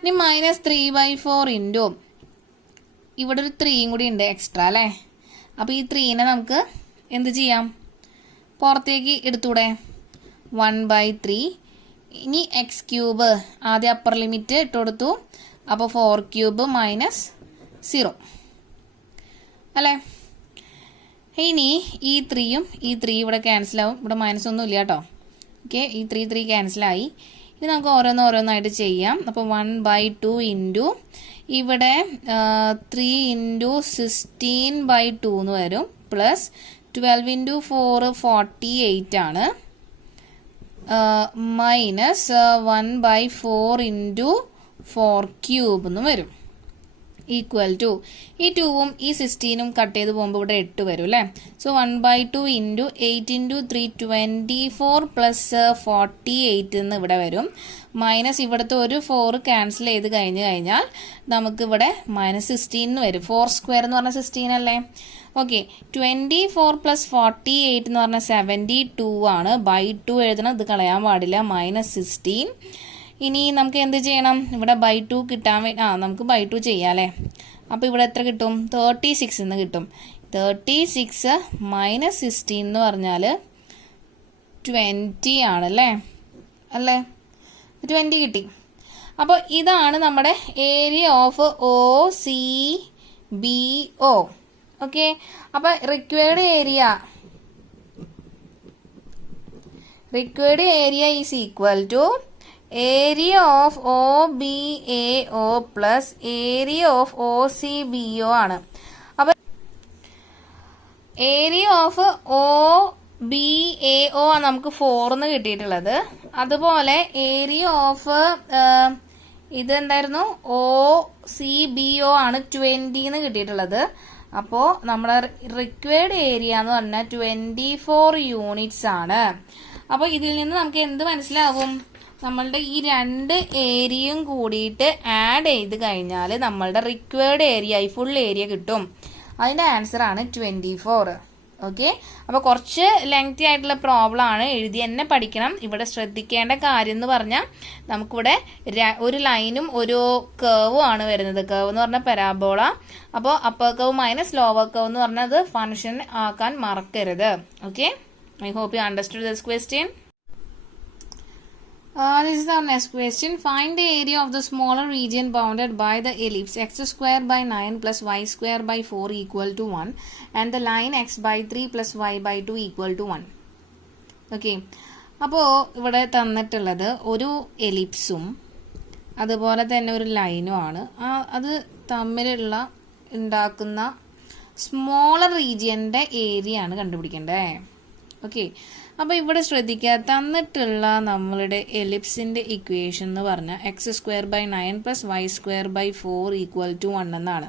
ഇനി മൈനസ് 3/4 ഇൻറ്റു ഇവിടെ ഒരു 3 കൂടി ഉണ്ട് എക്സ്ട്രാ അല്ലേ. അപ്പോൾ ഈ 3നെ നമുക്ക് എന്ത് ചെയ്യാം? പുറത്തേക്ക് എടുത്തൂടെ? 1/3. ഇനി x³ ആദ്യം അപ്പർ ലിമിറ്റ് ഇട്ട് കൊടുത്തു. അപ്പോൾ 4³ മൈനസ് 0 അല്ലേ. ഇനി ഈ 3യും ഈ 3 ഇവിടെ ക്യാൻസൽ ആവും. ഇവിടെ മൈനസ് ഒന്നും ഇല്ല കേട്ടോ. ഓക്കെ, ഈ 3 ക്യാൻസലായി. ഇനി നമുക്ക് ഓരോന്നായിട്ട് ചെയ്യാം. അപ്പോൾ 1/2 ഇൻറ്റു ഇവിടെ 3 × 16/2 എന്ന് വരും. പ്ലസ് 12 × 4 48 ആണ്. മൈനസ് 1/4 ഇൻറ്റു 4³ എന്ന് വരും. ഈക്വൽ ടു ഈ 2ഉം ഈ 16ഉം കട്ട് ചെയ്ത് പോകുമ്പോൾ ഇവിടെ 8 വരും അല്ലേ. സോ 1/2 ഇൻറ്റു 8 × 3 24 പ്ലസ് 48 എന്ന് ഇവിടെ വരും. മൈനസ് ഇവിടുത്തെ ഒരു 4 ക്യാൻസൽ ചെയ്ത് കഴിഞ്ഞാൽ നമുക്കിവിടെ -16 എന്ന് വരും. 4² എന്ന് പറഞ്ഞാൽ 16 അല്ലേ. ഓക്കെ, 24 പ്ലസ് 48 എന്ന് പറഞ്ഞാൽ 72 ആണ്. ബൈ 2 എഴുതണം, ഇത് കളയാൻ പാടില്ല. -16. ഇനി നമുക്ക് എന്ത് ചെയ്യണം? ഇവിടെ ബൈ 2 കിട്ടാൻ നമുക്ക് ബൈ 2 ചെയ്യാം അല്ലേ? അപ്പോൾ ഇവിടെ എത്ര കിട്ടും? 36 എന്ന് കിട്ടും. 36 മൈനസ് 16 എന്ന് പറഞ്ഞാൽ 20 ആണല്ലേ? അല്ലേ? 20 കിട്ടി. അപ്പോൾ ഇതാണ് നമ്മുടെ area of O C B O. Okay, അപ്പോൾ required area is equal to area of O B A O plus area of O C B O ആണ്. അപ്പൊ area of O B A O നമുക്ക് 4 എന്ന് കിട്ടിയിട്ടുള്ളത്. അതുപോലെ ഏരിയ ഓഫ് ഇതെന്തായിരുന്നു? ഒ സി ബി ഒ ആണ് 20 എന്ന് കിട്ടിയിട്ടുള്ളത്. അപ്പോൾ നമ്മുടെ റിക്വയർഡ് ഏരിയ എന്ന് പറഞ്ഞാൽ 24 യൂണിറ്റ്സ് ആണ്. അപ്പോൾ ഇതിൽ നിന്ന് നമുക്ക് എന്ത് മനസ്സിലാവും? നമ്മളുടെ ഈ 2 ഏരിയയും കൂടിയിട്ട് ആഡ് ചെയ്ത് കഴിഞ്ഞാൽ നമ്മളുടെ റിക്വയർഡ് ഏരിയ, ഈ ഫുൾ ഏരിയ കിട്ടും. അതിൻ്റെ ആൻസർ ആണ് 24. ഓക്കെ, അപ്പോൾ കുറച്ച് ലെങ്തി ആയിട്ടുള്ള പ്രോബ്ലം ആണ്, എഴുതി തന്നെ പഠിക്കണം. ഇവിടെ ശ്രദ്ധിക്കേണ്ട കാര്യം എന്ന് പറഞ്ഞാൽ നമുക്കിവിടെ ഒരു ലൈനും ഒരു കേവും ആണ് വരുന്നത്. കേവ് എന്ന് പറഞ്ഞാൽ പരാബോള. അപ്പോൾ upper curve minus lower curve എന്ന് പറഞ്ഞാൽ അത് ഫംഗ്ഷൻ ആക്കാൻ മറക്കരുത്. Okay, I hope you understood this question. This is our next question. Find the area of the smaller region bounded by the ellipse x square by 9 plus y square by 4 equal to 1 and the line x by 3 plus y by 2 equal to 1. Okay. അപ്പോൾ ഇവിടെ തന്നിട്ടുള്ളത് ഒരു എലിപ്സും അതുപോലെ തന്നെ ഒരു ലൈനും ആണ്. അത് തമ്മിലുള്ള ഉണ്ടാക്കുന്ന സ്മോളർ റീജിയൻ്റെ ഏരിയ ആണ് കണ്ടുപിടിക്കേണ്ടത്. ഓക്കെ, അപ്പോൾ ഇവിടെ ശ്രദ്ധിക്കുക, തന്നിട്ടുള്ള നമ്മളുടെ എലിപ്സിൻ്റെ ഇക്വേഷൻ എന്ന് പറഞ്ഞാൽ x square by 9 plus y square by 4 equal to 1 എന്നാണ്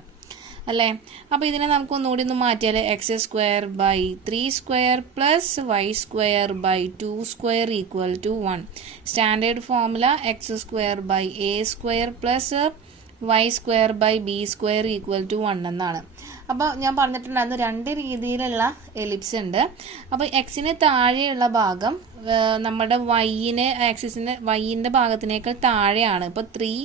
അല്ലേ? അപ്പോൾ ഇതിനെ നമുക്ക് ഒന്നുകൂടി ഒന്ന് മാറ്റിയാൽ x square by 3 square plus y square by 2 square equal to 1. Standard formula x square by a square plus y square by b square equal to 1 എന്നാണ്. അപ്പോൾ ഞാൻ പറഞ്ഞിട്ടുണ്ടായിരുന്നു 2 രീതിയിലുള്ള എലിപ്സ് ഉണ്ട്. അപ്പോൾ എക്സിന് താഴെയുള്ള ഭാഗം നമ്മുടെ വൈൻ്റെ ഭാഗത്തിനേക്കാൾ താഴെയാണ്. ഇപ്പോൾ 3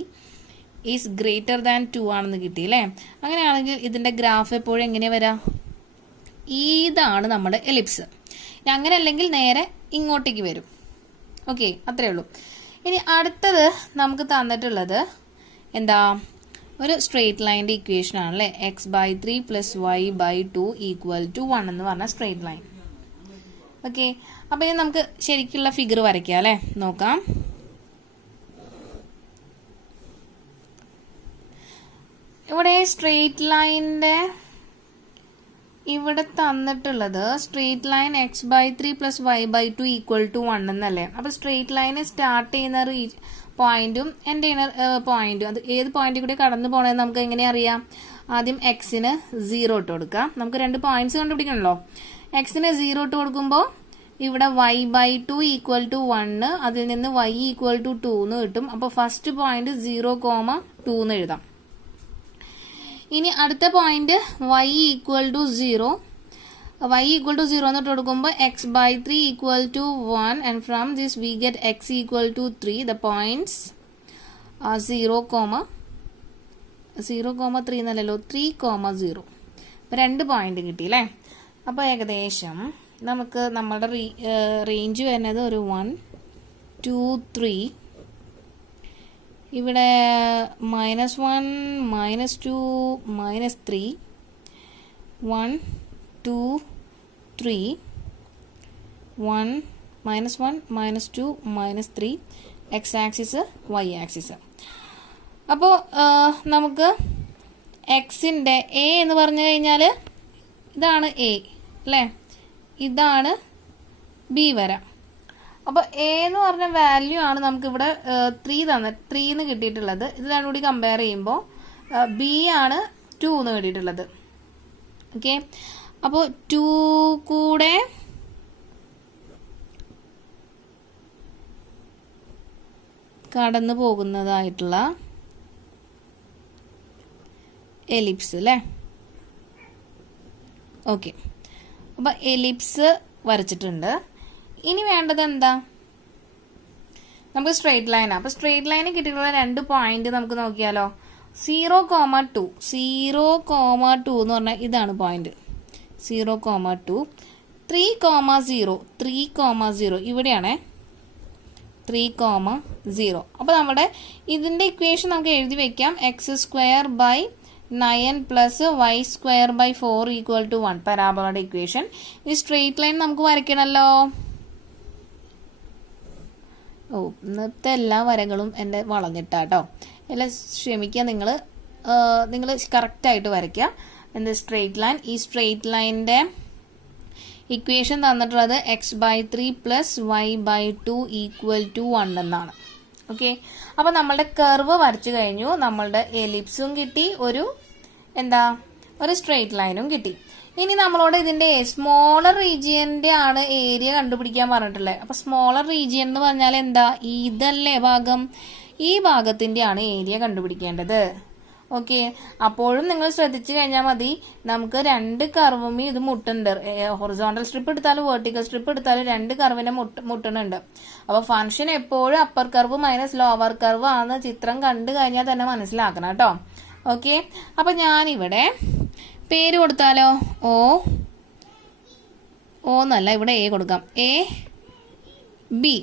ഈസ് ഗ്രേറ്റർ ദാൻ 2 ആണെന്ന് കിട്ടി അല്ലേ? അങ്ങനെയാണെങ്കിൽ ഇതിൻ്റെ ഗ്രാഫ് എപ്പോഴും എങ്ങനെയാണ് വരിക? ഇതാണ് നമ്മുടെ എലിപ്സ്. അങ്ങനെ അല്ലെങ്കിൽ നേരെ ഇങ്ങോട്ടേക്ക് വരും. ഓക്കെ, അത്രയേ ഉള്ളൂ. ഇനി അടുത്തത് നമുക്ക് തന്നിട്ടുള്ളത് എന്താ? ഒരു സ്ട്രെയിറ്റ് ലൈൻ്റെ ഇക്വേഷൻ ആണല്ലേ? X by 3 plus y by 2 equal to 1 എന്ന് പറഞ്ഞ സ്ട്രെയിറ്റ് ലൈൻ. ഓക്കെ, അപ്പോൾ ഇനി നമുക്ക് ശരിക്കുള്ള ഫിഗർ വരയ്ക്കാം അല്ലേ? നോക്കാം. ഇവിടെ സ്ട്രെയിറ്റ് ലൈനിൻ്റെ ഇവിടെ തന്നിട്ടുള്ളത് straight line x by 3 plus y by 2 equal to 1 എന്നല്ലേ? അപ്പോൾ സ്ട്രെയിറ്റ് ലൈന് സ്റ്റാർട്ട് ചെയ്യുന്ന പോയിന്റും എൻ്റെ പോയിന്റും അത് ഏത് പോയിന്റിൽ കൂടി കടന്നു പോകണമെന്ന് നമുക്ക് എങ്ങനെ അറിയാം? ആദ്യം എക്സിന് 0 ഇട്ട് കൊടുക്കാം. നമുക്ക് 2 പോയിന്റ്സ് കണ്ടുപിടിക്കണമല്ലോ. എക്സിന് 0 ഇട്ട് കൊടുക്കുമ്പോൾ ഇവിടെ y ബൈ 2 ഈക്വൽ ടു 1, അതിൽ നിന്ന് y ഈക്വൽ ടു 2 എന്ന് കിട്ടും. അപ്പോൾ ഫസ്റ്റ് പോയിന്റ് 0,2 എന്ന് എഴുതാം. ഇനി അടുത്ത പോയിന്റ് y ഈക്വൽ ടു 0 എന്ന് ഇട്ട് കൊടുക്കുമ്പോൾ x by 3 equal to 1 and from this we get x equal to 3. The points are 0,3 എന്നല്ലോ, 3,0. അപ്പോൾ 2 പോയിന്റ് കിട്ടി അല്ലേ? അപ്പോൾ ഏകദേശം നമുക്ക് നമ്മുടെ റേഞ്ച് വരുന്നത് ഒരു 1, 2, 3. ഇവിടെ -1, -2, -3, 1, 2, 3, 1, -1, -2, -3, x ആക്സിസ് y ആക്സിസ്. അപ്പോൾ നമുക്ക് എക്സിൻ്റെ എ എന്ന് പറഞ്ഞു കഴിഞ്ഞാൽ ഇതാണ് എ അല്ലേ? ഇതാണ് ബി വര. അപ്പോൾ എ എന്ന് പറഞ്ഞ വാല്യൂ ആണ് നമുക്കിവിടെ 3 എന്ന് കിട്ടിയിട്ടുള്ളത്. ഇത് രണ്ടും കൂടി കമ്പയർ ചെയ്യുമ്പോൾ ബി ആണ് 2 എന്ന് കിട്ടിയിട്ടുള്ളത്. ഓക്കെ, അപ്പോൾ 2 കൂടെ കടന്നു പോകുന്നതായിട്ടുള്ള എലിപ്സ് അല്ലേ? ഓക്കെ, അപ്പോൾ എലിപ്സ് വരച്ചിട്ടുണ്ട്. ഇനി വേണ്ടത് എന്താ? നമുക്ക് സ്ട്രെയിറ്റ് ലൈനാണ്. അപ്പോൾ സ്ട്രെയിറ്റ് ലൈന് കിട്ടിയിട്ടുള്ള 2 പോയിന്റ് നമുക്ക് നോക്കിയാലോ. 0,2 0,2 എന്ന് പറഞ്ഞാൽ ഇതാണ് പോയിന്റ്. 0,2 3,0 3,0 ഇവിടെയാണ് 3,0. അപ്പോൾ നമ്മുടെ ഇതിൻ്റെ ഇക്വേഷൻ നമുക്ക് എഴുതി വെക്കാം. x²/9 പ്ലസ് y²/4 = 1 പരാബോളയുടെ ഇക്വേഷൻ. ഈ സ്ട്രെയിറ്റ് ലൈൻ നമുക്ക് വരയ്ക്കണമല്ലോ. ഇന്നത്തെ എല്ലാ വരകളും എൻ്റെ വളഞ്ഞിട്ടാട്ടോ. എല്ലാം ക്ഷമിക്കുക, നിങ്ങൾ കറക്റ്റായിട്ട് വരയ്ക്കുക. എന്ത് സ്ട്രെയിറ്റ് ലൈൻ, ഈ സ്ട്രെയിറ്റ് ലൈനിൻ്റെ ഇക്വേഷൻ തന്നിട്ടുള്ളത് x/3 പ്ലസ് y/2 = 1 എന്നാണ്. ഓക്കെ, അപ്പോൾ നമ്മളുടെ കർവ് വരച്ചു കഴിഞ്ഞു. നമ്മളുടെ എലിപ്സും കിട്ടി, ഒരു സ്ട്രെയിറ്റ് ലൈനും കിട്ടി. ഇനി നമ്മളോട് ഇതിന്റെ സ്മോളർ റീജിയന്റെ ആണ് ഏരിയ കണ്ടുപിടിക്കാൻ പറഞ്ഞിട്ടുള്ളത്. അപ്പൊ സ്മോളർ റീജിയൻ എന്ന് പറഞ്ഞാൽ എന്താ? ഇതല്ലേ ഭാഗം, ഈ ഭാഗത്തിന്റെ ആണ് ഏരിയ കണ്ടുപിടിക്കേണ്ടത്. ഓക്കെ, അപ്പോഴും നിങ്ങൾ ശ്രദ്ധിച്ചു കഴിഞ്ഞാൽ മതി. നമുക്ക് 2 കർവും ഇത് മുട്ടുണ്ട്. ഹൊറിസോണ്ടൽ സ്ട്രിപ്പ് എടുത്താലും വെർട്ടിക്കൽ സ്ട്രിപ്പ് എടുത്താലും 2 കർവിനെ മുട്ടുന്നുണ്ട്. അപ്പൊ ഫംഗ്ഷൻ എപ്പോഴും upper curve minus lower curve ആണെന്ന് ചിത്രം കണ്ടു കഴിഞ്ഞാൽ തന്നെ മനസ്സിലാക്കണം കേട്ടോ. ഓക്കെ, അപ്പൊ ഞാനിവിടെ പേര് കൊടുത്താലോ. ഓ എന്നല്ല, ഇവിടെ എ കൊടുക്കാം. A B.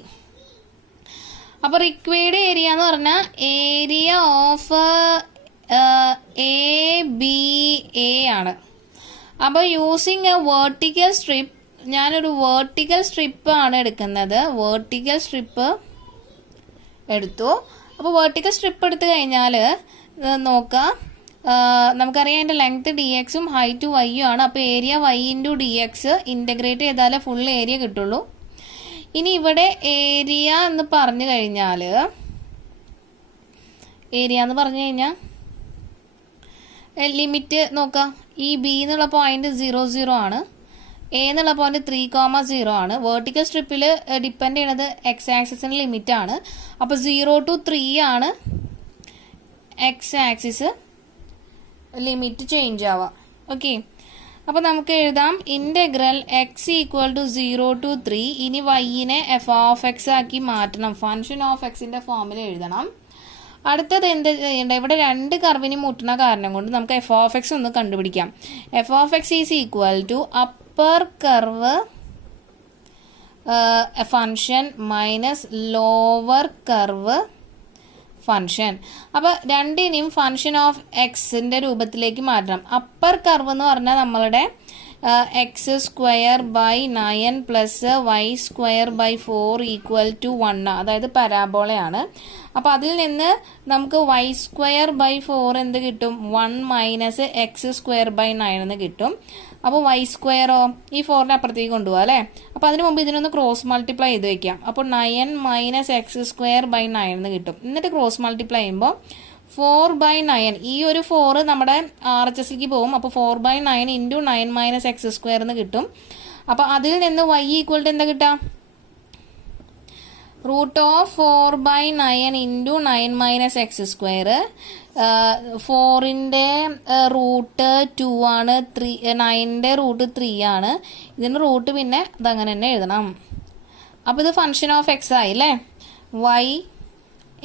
അപ്പൊ റിക്വയർഡ് ഏരിയ എന്ന് പറഞ്ഞാൽ ഏരിയ ഓഫ് ABA ആണ്. അപ്പോൾ യൂസിങ് എ വെർട്ടിക്കൽ സ്ട്രിപ്പ്, ഞാനൊരു വെർട്ടിക്കൽ സ്ട്രിപ്പ് ആണ് എടുക്കുന്നത്. വെർട്ടിക്കൽ സ്ട്രിപ്പ് എടുത്തു. അപ്പോൾ വെർട്ടിക്കൽ സ്ട്രിപ്പ് എടുത്തു കഴിഞ്ഞാൽ നോക്കാം, നമുക്കറിയാം അതിൻ്റെ ലെങ്ത് DXും ഹൈറ്റ് Y ആണ്. അപ്പോൾ ഏരിയ Y × DX ഇൻ്റഗ്രേറ്റ് ചെയ്താലേ ഫുൾ ഏരിയ കിട്ടുള്ളൂ. ഇനി ഇവിടെ ഏരിയ എന്ന് പറഞ്ഞു കഴിഞ്ഞാൽ ലിമിറ്റ് നോക്കാം. ഈ B എന്നുള്ള പോയിന്റ് 0,0 ആണ്. A എന്നുള്ള പോയിന്റ് 3,0 ആണ്. വെർട്ടിക്കൽ സ്ട്രിപ്പിൽ ഡിപ്പെൻഡ് ചെയ്യണത് X ആക്സിസിന് ലിമിറ്റ് ആണ്. അപ്പോൾ 0 to 3 ആണ് X ആക്സിസ് ലിമിറ്റ് ചേഞ്ച് ആവാം. ഓക്കെ, അപ്പോൾ നമുക്ക് എഴുതാം ഇൻ്റഗ്രൽ x = 0 to 3. ഇനി y-നെ f(x) ആക്കി മാറ്റണം. ഫംഗ്ഷൻ ഓഫ് എക്സിൻ്റെ ഫോമിൽ എഴുതണം. അടുത്തത് എന്ത് ചെയ്യണ്ട, ഇവിടെ 2 കർവിന് മുട്ടുന്ന കാരണം കൊണ്ട് നമുക്ക് f(x) ഒന്ന് കണ്ടുപിടിക്കാം. f(x) = upper curve function minus lower curve function. അപ്പോൾ രണ്ടിനെയും ഫംഗ്ഷൻ ഓഫ് എക്സിൻ്റെ രൂപത്തിലേക്ക് മാറ്റണം. അപ്പർ കർവ് എന്ന് പറഞ്ഞാൽ നമ്മളുടെ x²/9 പ്ലസ് y²/4 = 1, അതായത് പരാബോളയാണ്. അപ്പോൾ അതിൽ നിന്ന് നമുക്ക് y²/4 എന്ത് കിട്ടും? 1 - x²/9 എന്ന് കിട്ടും. അപ്പോൾ y²ഓ ഈ 4നെ അപ്പുറത്തേക്ക് കൊണ്ടുപോകാം അല്ലേ. അപ്പോൾ അതിന് മുമ്പ് ഇതിനൊന്ന് ക്രോസ് മൾട്ടിപ്ലൈ ചെയ്ത് വയ്ക്കാം. അപ്പോൾ 9 - x²/9 എന്ന് കിട്ടും. എന്നിട്ട് ക്രോസ് മൾട്ടിപ്ലൈ ചെയ്യുമ്പോൾ 4/9, ഈ ഒരു 4 നമ്മുടെ RHSലേക്ക് പോകും. അപ്പോൾ 4/9 × 9 - x² എന്ന് കിട്ടും. അപ്പോൾ അതിൽ നിന്ന് y = എന്താ കിട്ടുക? √4/9 × 9 - x². 4ന്റെ റൂട്ട് 2 ആണ്, 9ന്റെ റൂട്ട് 3 ആണ്. ഇതിൻ്റെ റൂട്ട് പിന്നെ ഇതങ്ങനെ തന്നെ എഴുതണം. അപ്പോൾ ഇത് ഫംഗ്ഷൻ ഓഫ് എക്സ് ആയി അല്ലേ. y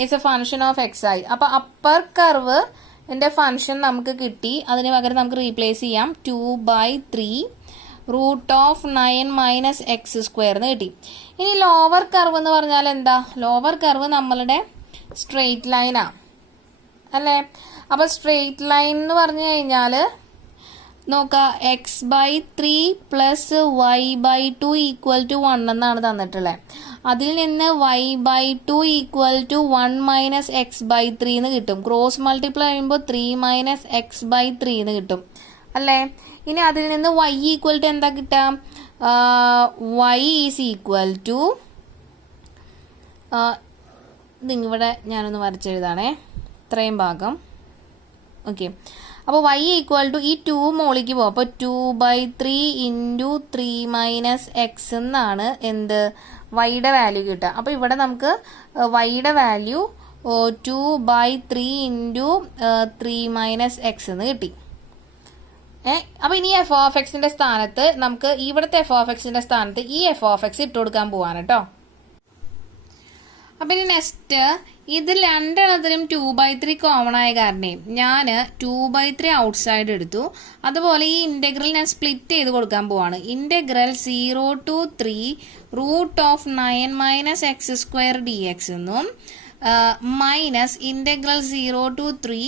is a function of x ആയി. അപ്പോൾ അപ്പർ കർവ് എൻ്റെ ഫംഗ്ഷൻ നമുക്ക് കിട്ടി. അതിന് പകരം നമുക്ക് റീപ്ലേസ് ചെയ്യാം. 2/3 √9 - x² എന്ന് കിട്ടി. ഇനി ലോവർ കർവ് എന്ന് പറഞ്ഞാൽ എന്താ? ലോവർ കർവ് നമ്മളുടെ സ്ട്രെയിറ്റ് ലൈനാണ് അല്ലേ. അപ്പോൾ സ്ട്രെയിറ്റ് ലൈൻ എന്ന് പറഞ്ഞു കഴിഞ്ഞാൽ നോക്കുക, x/3 പ്ലസ് y/2 = 1 എന്നാണ് തന്നിട്ടുള്ളത്. അതിൽ നിന്ന് y/2 = 1 - x/3 എന്ന് കിട്ടും. ക്രോസ് മൾട്ടിപ്ലൈ ചെയ്യുമ്പോൾ 3 - x/3 എന്ന് കിട്ടും അല്ലേ. ഇനി അതിൽ നിന്ന് y = എന്താ കിട്ടുക? y = ഇതിവിടെ ഞാനൊന്ന് വരച്ചെഴുതാണേ, ഇത്രയും ഭാഗം. ഓക്കെ, അപ്പോൾ y = ഈ 2 മോളിക്ക് പോകും. അപ്പോൾ 2/3 × 3 - x എന്നാണ് എന്ത് വൈയുടെ വാല്യൂ കിട്ടുക. അപ്പോൾ ഇവിടെ നമുക്ക് വൈയുടെ വാല്യൂ 2/3 × 3 - x എന്ന് കിട്ടി. അപ്പോൾ ഇനി f(x)ന്റെ സ്ഥാനത്ത് നമുക്ക് ഇവിടുത്തെ f(x)ന്റെ സ്ഥാനത്ത് ഈ f(x) ഇട്ട് കൊടുക്കാൻ പോവാണ് കേട്ടോ. അപ്പം ഇനി നെക്സ്റ്റ് ഇതിൽ രണ്ടെണ്ണത്തിലും 2/3 കോമൺ ആയ കാരണം ഞാൻ 2/3 ഔട്ട്സൈഡ് എടുത്തു. അതുപോലെ ഈ ഇൻ്റഗ്രൽ ഞാൻ സ്പ്ലിറ്റ് ചെയ്ത് കൊടുക്കാൻ പോവാണ്. ഇൻ്റഗ്രൽ 0 to 3 √9 - x² dx എന്നും minus integral 0 to 3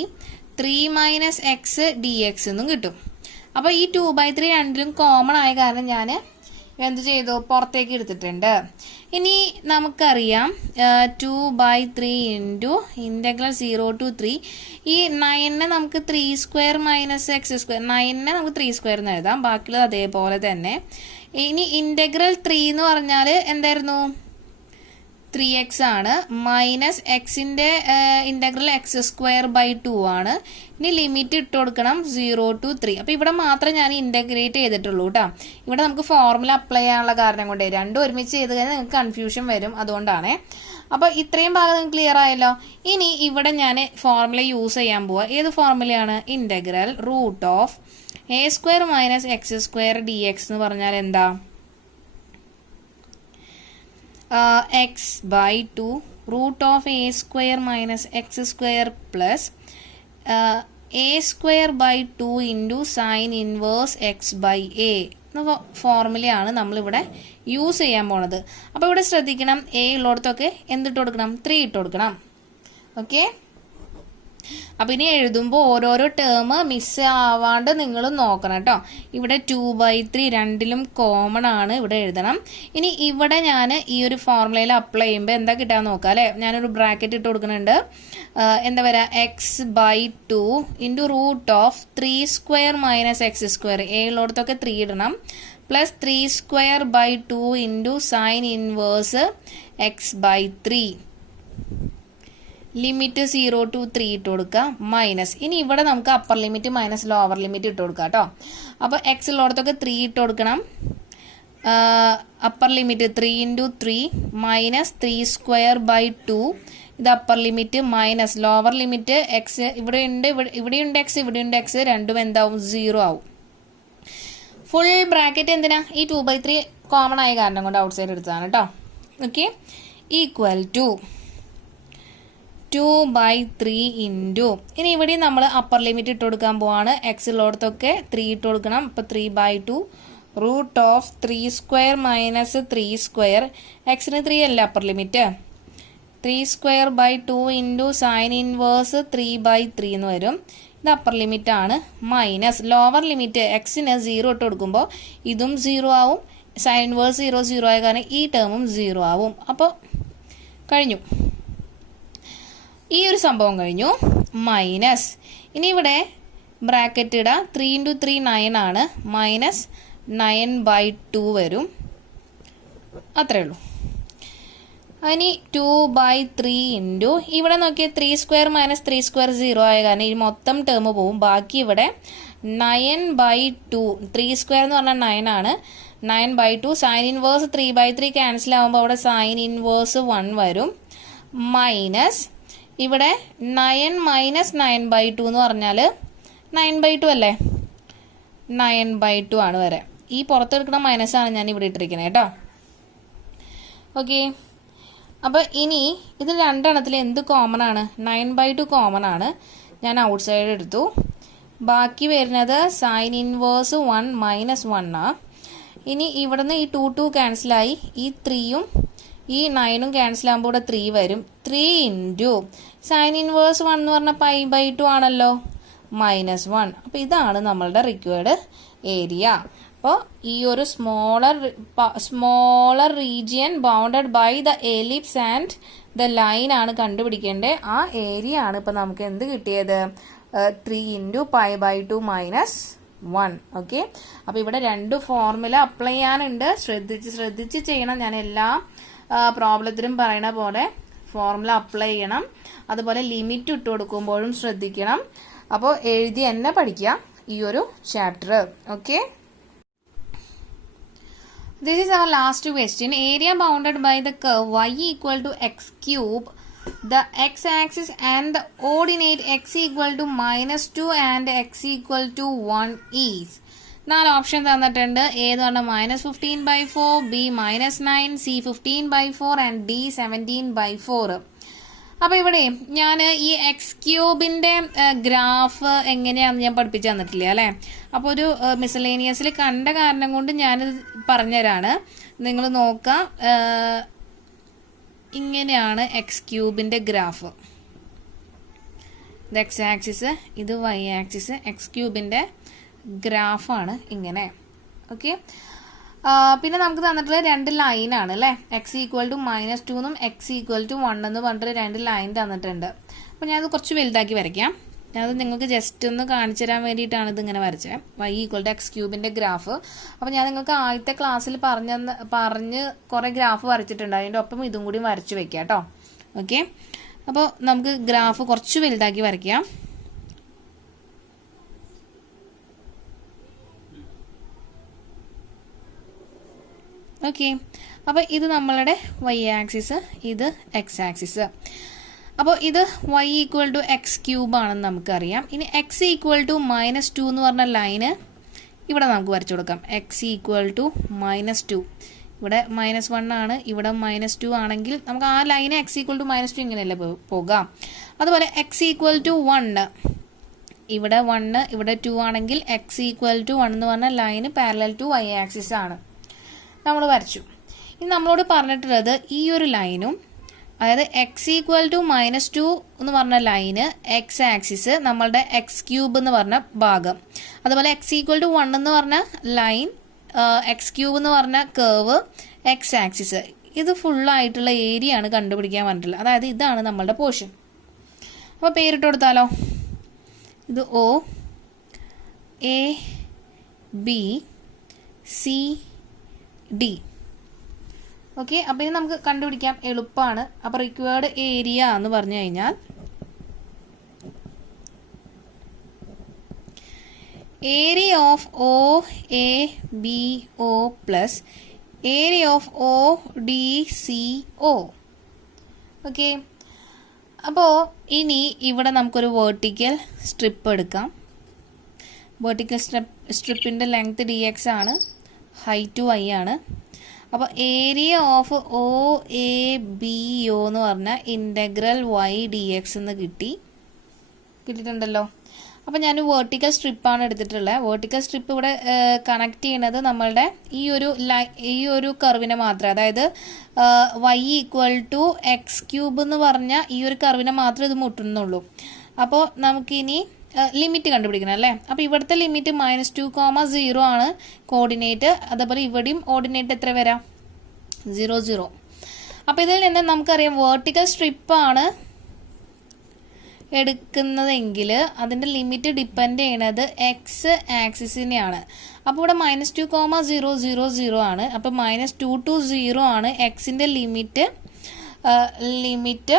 x dx എന്നും കിട്ടും. അപ്പോൾ ഈ 2/3 രണ്ടിലും കോമൺ ആയ കാരണം ഞാൻ എന്ത് ചെയ്തു, പുറത്തേക്ക് എടുത്തിട്ടുണ്ട്. ഇനി നമുക്കറിയാം 2/3 ഇൻറ്റു ഇൻ്റഗ്രൽ 0 to 3. ഈ 9നെ നമുക്ക് 3² - x², 9നെ നമുക്ക് 3² എന്ന് എഴുതാം. ബാക്കിയുള്ളത് അതേപോലെ തന്നെ. ഇനി ഇൻ്റഗ്രൽ 3 എന്ന് പറഞ്ഞാൽ എന്തായിരുന്നു, 3x ആണ്. മൈനസ് എക്സിൻ്റെ ഇൻ്റഗ്രൽ x²/2 ആണ്. ഇനി ലിമിറ്റ് ഇട്ട് കൊടുക്കണം 0 to 3. അപ്പോൾ ഇവിടെ മാത്രമേ ഞാൻ ഇൻ്റഗ്രേറ്റ് ചെയ്തിട്ടുള്ളൂ കേട്ടോ. ഇവിടെ നമുക്ക് ഫോർമുല അപ്ലൈ ചെയ്യാനുള്ള കാരണം കൊണ്ടേ രണ്ടും ഒരുമിച്ച് ചെയ്ത് കഴിഞ്ഞാൽ നിങ്ങൾക്ക് കൺഫ്യൂഷൻ വരും, അതുകൊണ്ടാണ്. അപ്പോൾ ഇത്രയും ഭാഗം നിങ്ങൾക്ക് ക്ലിയർ ആയല്ലോ. ഇനി ഇവിടെ ഞാൻ ഫോർമുല യൂസ് ചെയ്യാൻ പോവാം. ഏത് ഫോർമുലയാണ്? ഇൻ്റഗ്രൽ √a² - x² dx എന്ന് പറഞ്ഞാൽ എന്താ? x/2 √a² - x² plus a²/2 into sine inverse x/a എന്ന ഫോർമുലയാണ് നമ്മളിവിടെ യൂസ് ചെയ്യാൻ പോണത്. അപ്പോൾ ഇവിടെ ശ്രദ്ധിക്കണം, a ഉള്ളിടത്തൊക്കെ എന്തിട്ട് കൊടുക്കണം? 3 ഇട്ട് കൊടുക്കണം. ഓക്കെ. അപ്പം ഇനി എഴുതുമ്പോൾ ഓരോരോ ടേം മിസ് ആവാണ്ട് നിങ്ങൾ നോക്കണം കേട്ടോ. ഇവിടെ 2/3 രണ്ടിലും കോമൺ ആണ്, ഇവിടെ എഴുതണം. ഇനി ഇവിടെ ഞാൻ ഈ ഒരു ഫോർമുലയിൽ അപ്ലൈ ചെയ്യുമ്പോൾ എന്താ കിട്ടാൻ നോക്കാം അല്ലേ. ഞാനൊരു ബ്രാക്കറ്റ് ഇട്ട് കൊടുക്കുന്നുണ്ട്. എന്താ പറയുക, x/2 ഇൻറ്റു √3² - x², a ഉള്ളിടത്തൊക്കെ 3 ഇടണം, plus 3²/2 into sine inverse x/3. Limit 0 to 3 ഇട്ട് കൊടുക്കുക, മൈനസ്. ഇനി ഇവിടെ നമുക്ക് upper limit minus lower limit ഇട്ട് കൊടുക്കുക കേട്ടോ. അപ്പോൾ എക്സ് ഉള്ളിടത്തൊക്കെ 3 ഇട്ട് കൊടുക്കണം. Upper limit 3 × 3 minus 3²/2. ഇത് upper limit minus lower limit X. ഇവിടെയുണ്ട് എക്സ്, ഇവിടെയുണ്ട് എക്സ്, രണ്ടും എന്താവും? 0 ആവും. ഫുൾ ബ്രാക്കറ്റ് എന്തിനാ? ഈ 2/3 കോമൺ ആയ കാരണം കൊണ്ട് ഔട്ട് സൈഡ് എടുത്തതാണ് കേട്ടോ. ഓക്കെ. ഈക്വൽ ടു 2/3 ഇൻറ്റു, ഇനി ഇവിടെ നമ്മൾ അപ്പർ ലിമിറ്റ് ഇട്ട് കൊടുക്കാൻ പോവാണ്. എക്സ് ഉള്ളിടത്തൊക്കെ 3 ഇട്ട് കൊടുക്കണം. അപ്പോൾ 3/2 √3² - 3². എക്സിന് 3 അല്ല upper limit. 3²/2 into sine inverse 3/3 എന്ന് വരും. ഇത് അപ്പർ ലിമിറ്റ് ആണ്. മൈനസ് ലോവർ ലിമിറ്റ് എക്സിന് 0 ഇട്ട് കൊടുക്കുമ്പോൾ ഇതും 0 ആവും. സൈൻ ഇൻവേഴ്സ് 0 ആയ കാരണം ഈ ടേമും 0 ആവും. അപ്പോൾ കഴിഞ്ഞു, ഈ ഒരു സംഭവം കഴിഞ്ഞു. മൈനസ് ഇനി ഇവിടെ ബ്രാക്കറ്റ് ഇടാം. 3 × 3 9 ആണ്, മൈനസ് 9/2 വരും. അത്രേ ഉള്ളൂ. ഇനി 2/3 ഇൻറ്റു ഇവിടെ നോക്കിയാൽ 3² - 3² 0 ആയ കാരണം ഈ മൊത്തം ടേം പോവും. ബാക്കി ഇവിടെ 9/2. 3² എന്ന് പറഞ്ഞാൽ 9 ആണ്. 9/2 സൈൻ ഇൻവേഴ്സ് 3/3 ക്യാൻസൽ ആകുമ്പോൾ അവിടെ സൈൻ ഇൻവേഴ്സ് 1 വരും. മൈനസ് ഇവിടെ 9 - 9/2 എന്ന് പറഞ്ഞാൽ 9/2 അല്ലേ, 9/2 ആണ് വരെ. ഈ പുറത്തെടുക്കുന്ന മൈനസാണ് ഞാൻ ഇവിടെ ഇട്ടിരിക്കുന്നത് കേട്ടോ. ഓക്കെ. അപ്പോൾ ഇനി ഇത് രണ്ടെണ്ണത്തിൽ എന്ത് കോമൺ ആണ്? 9/2 കോമൺ ആണ്. ഞാൻ ഔട്ട് സൈഡ് എടുത്തു. ബാക്കി വരുന്നത് സൈൻ ഇൻവേഴ്സ് 1 - 1 ആണ്. ഇനി ഇവിടുന്ന് ഈ 2 ക്യാൻസലായി, ഈ 3യും ഈ 9ഉം ക്യാൻസൽ ആകുമ്പോൾ ഇവിടെ 3 വരും. 3 ഇൻറ്റു സൈൻ ഇൻവേഴ്സ് 1 എന്ന് പറഞ്ഞാൽ π/2 ആണല്ലോ, -1. അപ്പോൾ ഇതാണ് നമ്മളുടെ റിക്വയർഡ് ഏരിയ. അപ്പോൾ ഈ ഒരു smaller region bounded by the ellipse and the line ആണ് കണ്ടുപിടിക്കേണ്ടത്. ആ ഏരിയ ആണ് ഇപ്പോൾ നമുക്ക് എന്ത് കിട്ടിയത്? 3 × π/2 - 1. ഓക്കെ. അപ്പോൾ ഇവിടെ 2 ഫോർമുല അപ്ലൈ ചെയ്യാനുണ്ട്. ശ്രദ്ധിച്ച് ചെയ്യണം. ഞാൻ എല്ലാ പ്രോബ്ലത്തിലും പറയണ പോലെ ഫോർമുല അപ്ലൈ ചെയ്യണം. അതുപോലെ ലിമിറ്റ് ഇട്ട് കൊടുക്കുമ്പോഴും ശ്രദ്ധിക്കണം. അപ്പോൾ എഴുതി തന്നെ പഠിക്കുക ഈ ഒരു chapter. Okay. This is our last question. Area bounded by the curve y equal to x³. The x-axis and the ordinate x equal to -2 and x equal to 1 is. 4 option തന്നിട്ടുണ്ട്. A എന്ന് പറഞ്ഞാൽ -15/4, B -9, C 15/4 ആൻഡ് D 17/4. അപ്പോൾ ഇവിടെ ഞാൻ ഈ എക്സ് ക്യൂബിൻ്റെ ഗ്രാഫ് എങ്ങനെയാണെന്ന് ഞാൻ പഠിപ്പിച്ചു തന്നിട്ടില്ല അല്ലേ. അപ്പോൾ ഒരു മിസലേനിയസിൽ കണ്ട കാരണം കൊണ്ട് ഞാനിത് പറഞ്ഞുതരാണ്. നിങ്ങൾ നോക്കാം, ഇങ്ങനെയാണ് എക്സ് ക്യൂബിൻ്റെ ഗ്രാഫ്. ഇത് എക്സ് ആക്സിസ്, ഇത് വൈ ആക്സിസ്. എക്സ് ക്യൂബിൻ്റെ ഗ്രാഫാണ് ഇങ്ങനെ. ഓക്കെ, പിന്നെ നമുക്ക് തന്നിട്ടുള്ള 2 ലൈനാണ് അല്ലേ. എക്സ് ഈക്വൽ ടു -2 എന്നും എക്സ് ഈക്വൽ ടു 1 എന്ന് പറഞ്ഞിട്ട് 2 ലൈൻ തന്നിട്ടുണ്ട്. അപ്പോൾ ഞാനത് കുറച്ച് വലുതാക്കി വരയ്ക്കാം. ഞാനത് നിങ്ങൾക്ക് ജസ്റ്റ് ഒന്ന് കാണിച്ചു തരാൻ വേണ്ടിയിട്ടാണ് ഇതിങ്ങനെ വരച്ചത്. വൈ ഈക്വൽ ടു എക്സ് ക്യൂബിൻ്റെ ഗ്രാഫ്. അപ്പോൾ ഞാൻ നിങ്ങൾക്ക് ആദ്യത്തെ ക്ലാസ്സിൽ പറഞ്ഞ് കുറേ ഗ്രാഫ് വരച്ചിട്ടുണ്ട്. അതിൻ്റെ ഒപ്പം ഇതും കൂടി വരച്ച് വെക്കാം കേട്ടോ. ഓക്കെ, അപ്പോൾ നമുക്ക് ഗ്രാഫ് കുറച്ച് വലുതാക്കി വരയ്ക്കാം. ഓക്കെ, അപ്പോൾ ഇത് നമ്മളുടെ വൈ ആക്സിസ്, ഇത് എക്സ് ആക്സിസ്. അപ്പോൾ ഇത് y equal to x cube ആണെന്ന് നമുക്കറിയാം. ഇനി x ഈക്വൽ ടു -2 എന്ന് പറഞ്ഞ ലൈന് ഇവിടെ നമുക്ക് വരച്ചു കൊടുക്കാം. x ഈക്വൽ ടു -2, ഇവിടെ -1 ആണ്, ഇവിടെ -2 ആണെങ്കിൽ നമുക്ക് ആ ലൈന് x ഈക്വൽ ടു -2 ഇങ്ങനെയല്ലേ പോകാം. അതുപോലെ x ഈക്വൽ ടു 1, ഇവിടെ 1 ഇവിടെ 2 ആണെങ്കിൽ x ഈക്വൽ ടു 1 എന്ന് പറഞ്ഞ ലൈന് പാരലൽ ടു y ആക്സിസ് ആണ്. നമ്മൾ വരച്ചു. ഇനി നമ്മളോട് പറഞ്ഞിട്ടുള്ളത് ഈ ഒരു ലൈനും, അതായത് എക്സ് ഈക്വൽ ടു -2 എന്ന് പറഞ്ഞ ലൈന് എക്സ് ആക്സിസ്, നമ്മളുടെ എക്സ് ക്യൂബ് എന്ന് പറഞ്ഞ ഭാഗം. അതുപോലെ എക്സ് ഈക്വൽ ടു 1 എന്ന് പറഞ്ഞ ലൈൻ, എക്സ് ക്യൂബ് എന്ന് പറഞ്ഞ കേവ്, എക്സ് ആക്സിസ്. ഇത് ഫുള്ളായിട്ടുള്ള ഏരിയ ആണ് കണ്ടുപിടിക്കാൻ പറഞ്ഞിട്ടുള്ളത്. അതായത് ഇതാണ് നമ്മളുടെ പോർഷൻ. അപ്പോൾ പേരിട്ട് കൊടുത്താലോ. ഇത് O, A, B, C, D. Okay, അപ്പോൾ ഇത് നമുക്ക് കണ്ടുപിടിക്കാം, എളുപ്പമാണ്. അപ്പോൾ റിക്വയർഡ് ഏരിയ എന്ന് പറഞ്ഞു കഴിഞ്ഞാൽ area of O A B O plus area of O D C O. Okay, അപ്പോൾ ഇനി ഇവിടെ നമുക്കൊരു വേർട്ടിക്കൽ സ്ട്രിപ്പ് എടുക്കാം. വേർട്ടിക്കൽ സ്ട്രിപ്പിൻ്റെ ലെങ്ത് dx ആണ്, ഹൈറ്റ് y ആണ്. അപ്പോൾ area of O A B O എന്ന് പറഞ്ഞാൽ ഇൻ്റഗ്രൽ y dx എന്ന് കിട്ടിയിട്ടുണ്ടല്ലോ. അപ്പോൾ ഞാൻ വേർട്ടിക്കൽ സ്ട്രിപ്പാണ് എടുത്തിട്ടുള്ളത്. വേർട്ടിക്കൽ സ്ട്രിപ്പ് ഇവിടെ കണക്ട് ചെയ്യുന്നത് നമ്മളുടെ ഈ ഒരു കർവിനെ മാത്രം, അതായത് y equal to x cube എന്ന് പറഞ്ഞാൽ ഈ ഒരു കർവിനെ മാത്രമേ ഇത് മുട്ടുന്നുള്ളൂ. അപ്പോൾ നമുക്കിനി ലിമിറ്റ് കണ്ടുപിടിക്കണം അല്ലേ. അപ്പോൾ ഇവിടുത്തെ ലിമിറ്റ് -2,0 ആണ് കോർഡിനേറ്റ്. അതേപോലെ ഇവിടെയും ഓർഡിനേറ്റ് എത്ര വരാം? 0, 0. അപ്പോൾ ഇതിൽ നിന്ന് നമുക്കറിയാം വേർട്ടിക്കൽ സ്ട്രിപ്പാണ് എടുക്കുന്നതെങ്കിൽ അതിൻ്റെ ലിമിറ്റ് ഡിപ്പെൻഡ് ചെയ്യണത് എക്സ് ആക്സിസിനെയാണ്. അപ്പോൾ ഇവിടെ -2,0, 0, 0 ആണ്. അപ്പോൾ -2 to 0 ആണ് എക്സിൻ്റെ ലിമിറ്റ്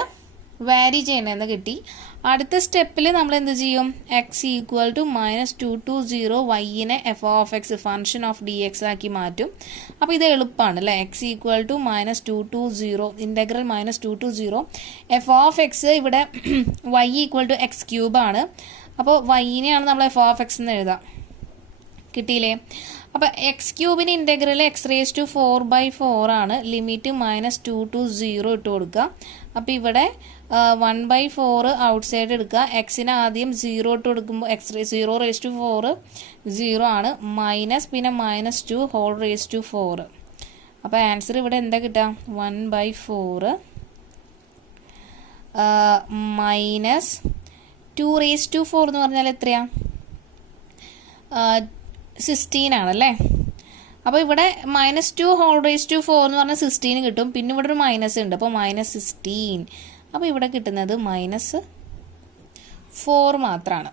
വാരി ചെയ്യണമെന്ന് കിട്ടി. അടുത്ത സ്റ്റെപ്പിൽ നമ്മൾ എന്ത് ചെയ്യും? എക്സ് ഈക്വൽ ടു -2 to 0 വൈനെ f(x) ഫംഗ്ഷൻ ഓഫ് dx ആക്കി മാറ്റും. അപ്പോൾ ഇത് എളുപ്പമാണ് അല്ലേ. X equal to -2 to 0 integral -2 to 0 f(x) ഇവിടെ y ഈക്വൽ ടു എക്സ് ക്യൂബാണ്. അപ്പോൾ വൈനെയാണ് നമ്മൾ f(x) എന്ന് എഴുതാം. കിട്ടിയില്ലേ? അപ്പോൾ എക്സ് ക്യൂബിന് ഇൻ്റഗ്രൽ x⁴/4 ആണ്. ലിമിറ്റ് -2 to 0 ഇട്ട് കൊടുക്കുക. അപ്പോൾ ഇവിടെ 1/4 ഔട്ട് സൈഡ് എടുക്കുക. എക്സിന് ആദ്യം 0 ഇട്ട് കൊടുക്കുമ്പോൾ x⁴ 0 ആണ്. മൈനസ് പിന്നെ -2^4. അപ്പോൾ ആൻസർ ഇവിടെ എന്താ കിട്ടുക? 1/4 മൈനസ് 2^4 എന്ന് പറഞ്ഞാൽ എത്രയാ? 16 ആണല്ലേ. അപ്പോൾ ഇവിടെ -2^4 എന്ന് പറഞ്ഞാൽ 16 കിട്ടും. പിന്നെ ഇവിടെ ഒരു മൈനസ് ഉണ്ട്, അപ്പോൾ -16. അപ്പോൾ ഇവിടെ കിട്ടുന്നത് -4 മാത്രമാണ്.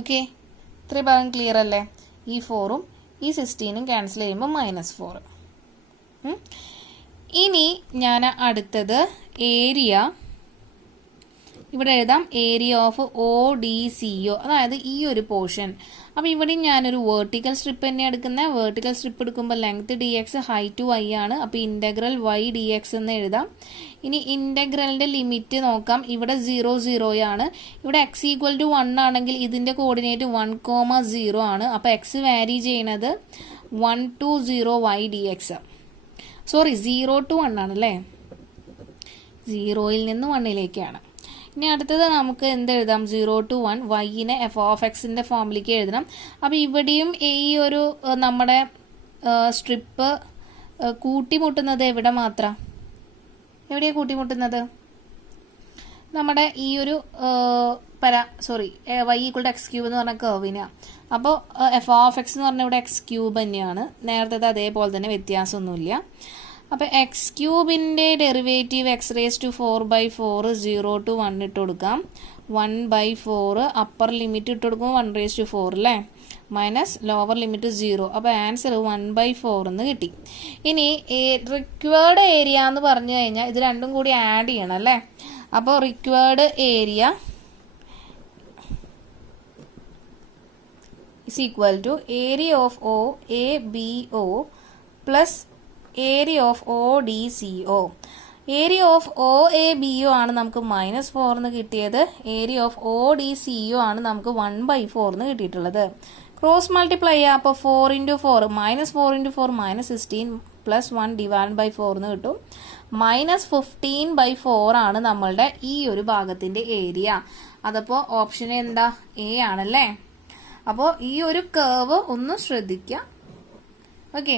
ഓക്കെ, ഇത്രയും ഭാഗം ക്ലിയർ അല്ലേ? ഈ 4ഉം ഈ 16ഉം ക്യാൻസൽ ചെയ്യുമ്പോൾ -4. ഇനി ഞാൻ അടുത്തത് ഏരിയ ഇവിടെ എഴുതാം. ഏരിയ ഓഫ് ODCO, അതായത് ഈ ഒരു പോർഷൻ, അപ്പോൾ ഇവിടെ ഞാനൊരു വേർട്ടിക്കൽ സ്ട്രിപ്പ് തന്നെ എടുക്കുന്നത്. വേർട്ടിക്കൽ സ്ട്രിപ്പ് എടുക്കുമ്പോൾ length d x height y ആണ്. അപ്പോൾ ഇൻ്റഗ്രൽ വൈ ഡി എക്സ് എന്ന് എഴുതാം. ഇനി ഇൻ്റഗ്രലിൻ്റെ ലിമിറ്റ് നോക്കാം. ഇവിടെ 0 0 ആണ്. ഇവിടെ എക്സ് ഈക്വൽ ടു 1 ആണെങ്കിൽ ഇതിൻ്റെ കോർഡിനേറ്റ് 1,0 ആണ്. അപ്പോൾ എക്സ് വാരി ചെയ്യണത് 1 to 0 y d x. Sorry 0 to 1 ആണല്ലേ, 0യിൽ നിന്ന് 1ലേക്കാണ്. ഇനി അടുത്തത് നമുക്ക് എന്ത് എഴുതാം? 0 to 1 വൈനെ എഫ് ഓഫ് എക്സിൻ്റെ ഫോമിലേക്ക് എഴുതണം. അപ്പോൾ ഇവിടെയും ഈ ഒരു നമ്മുടെ സ്ട്രിപ്പ് കൂട്ടിമുട്ടുന്നത് എവിടെ മാത്രം? എവിടെയാണ് കൂട്ടിമുട്ടുന്നത്? നമ്മുടെ ഈ ഒരു y equal to x cube എന്ന് പറഞ്ഞ കർവിനാണ്. അപ്പോൾ എഫ് ഓഫ് എക്സ് എന്ന് പറഞ്ഞാൽ ഇവിടെ എക്സ് ക്യൂബ് തന്നെയാണ്. നേരത്തെ അതേപോലെ തന്നെ വ്യത്യാസമൊന്നുമില്ല. അപ്പോൾ എക്സ് ക്യൂബിൻ്റെ derivative x raise to 4/4 0 to 1 ഇട്ട് കൊടുക്കാം. 1/4 അപ്പർ ലിമിറ്റ് ഇട്ട് കൊടുക്കുമ്പോൾ 1/4 അല്ലേ, മൈനസ് ലോവർ ലിമിറ്റ് 0. അപ്പോൾ ആൻസർ 1/4 എന്ന് കിട്ടി. ഇനി റിക്വേർഡ് ഏരിയ എന്ന് പറഞ്ഞു കഴിഞ്ഞാൽ ഇത് രണ്ടും കൂടി ആഡ് ചെയ്യണം അല്ലേ. അപ്പോൾ required area is equal to area of O ABO plus area of ODCO. Area of OABO ആണ് നമുക്ക് -4 എന്ന് കിട്ടിയത്. ഏരിയ ഓഫ് ODCO ആണ് നമുക്ക് 1/4 എന്ന് കിട്ടിയിട്ടുള്ളത്. ക്രോസ് മൾട്ടിപ്ലൈ ചെയ്യുക. അപ്പോൾ 4 × 4 -4 × 4 -16 പ്ലസ് 1 /4 എന്ന് കിട്ടും. -15/4 ആണ് നമ്മളുടെ ഈ ഒരു ഭാഗത്തിൻ്റെ ഏരിയ. അതപ്പോൾ ഓപ്ഷൻ എന്താ? എ ആണല്ലേ. അപ്പോൾ ഈ ഒരു കർവ് ഒന്ന് ശ്രദ്ധിക്കുക. ഓക്കെ.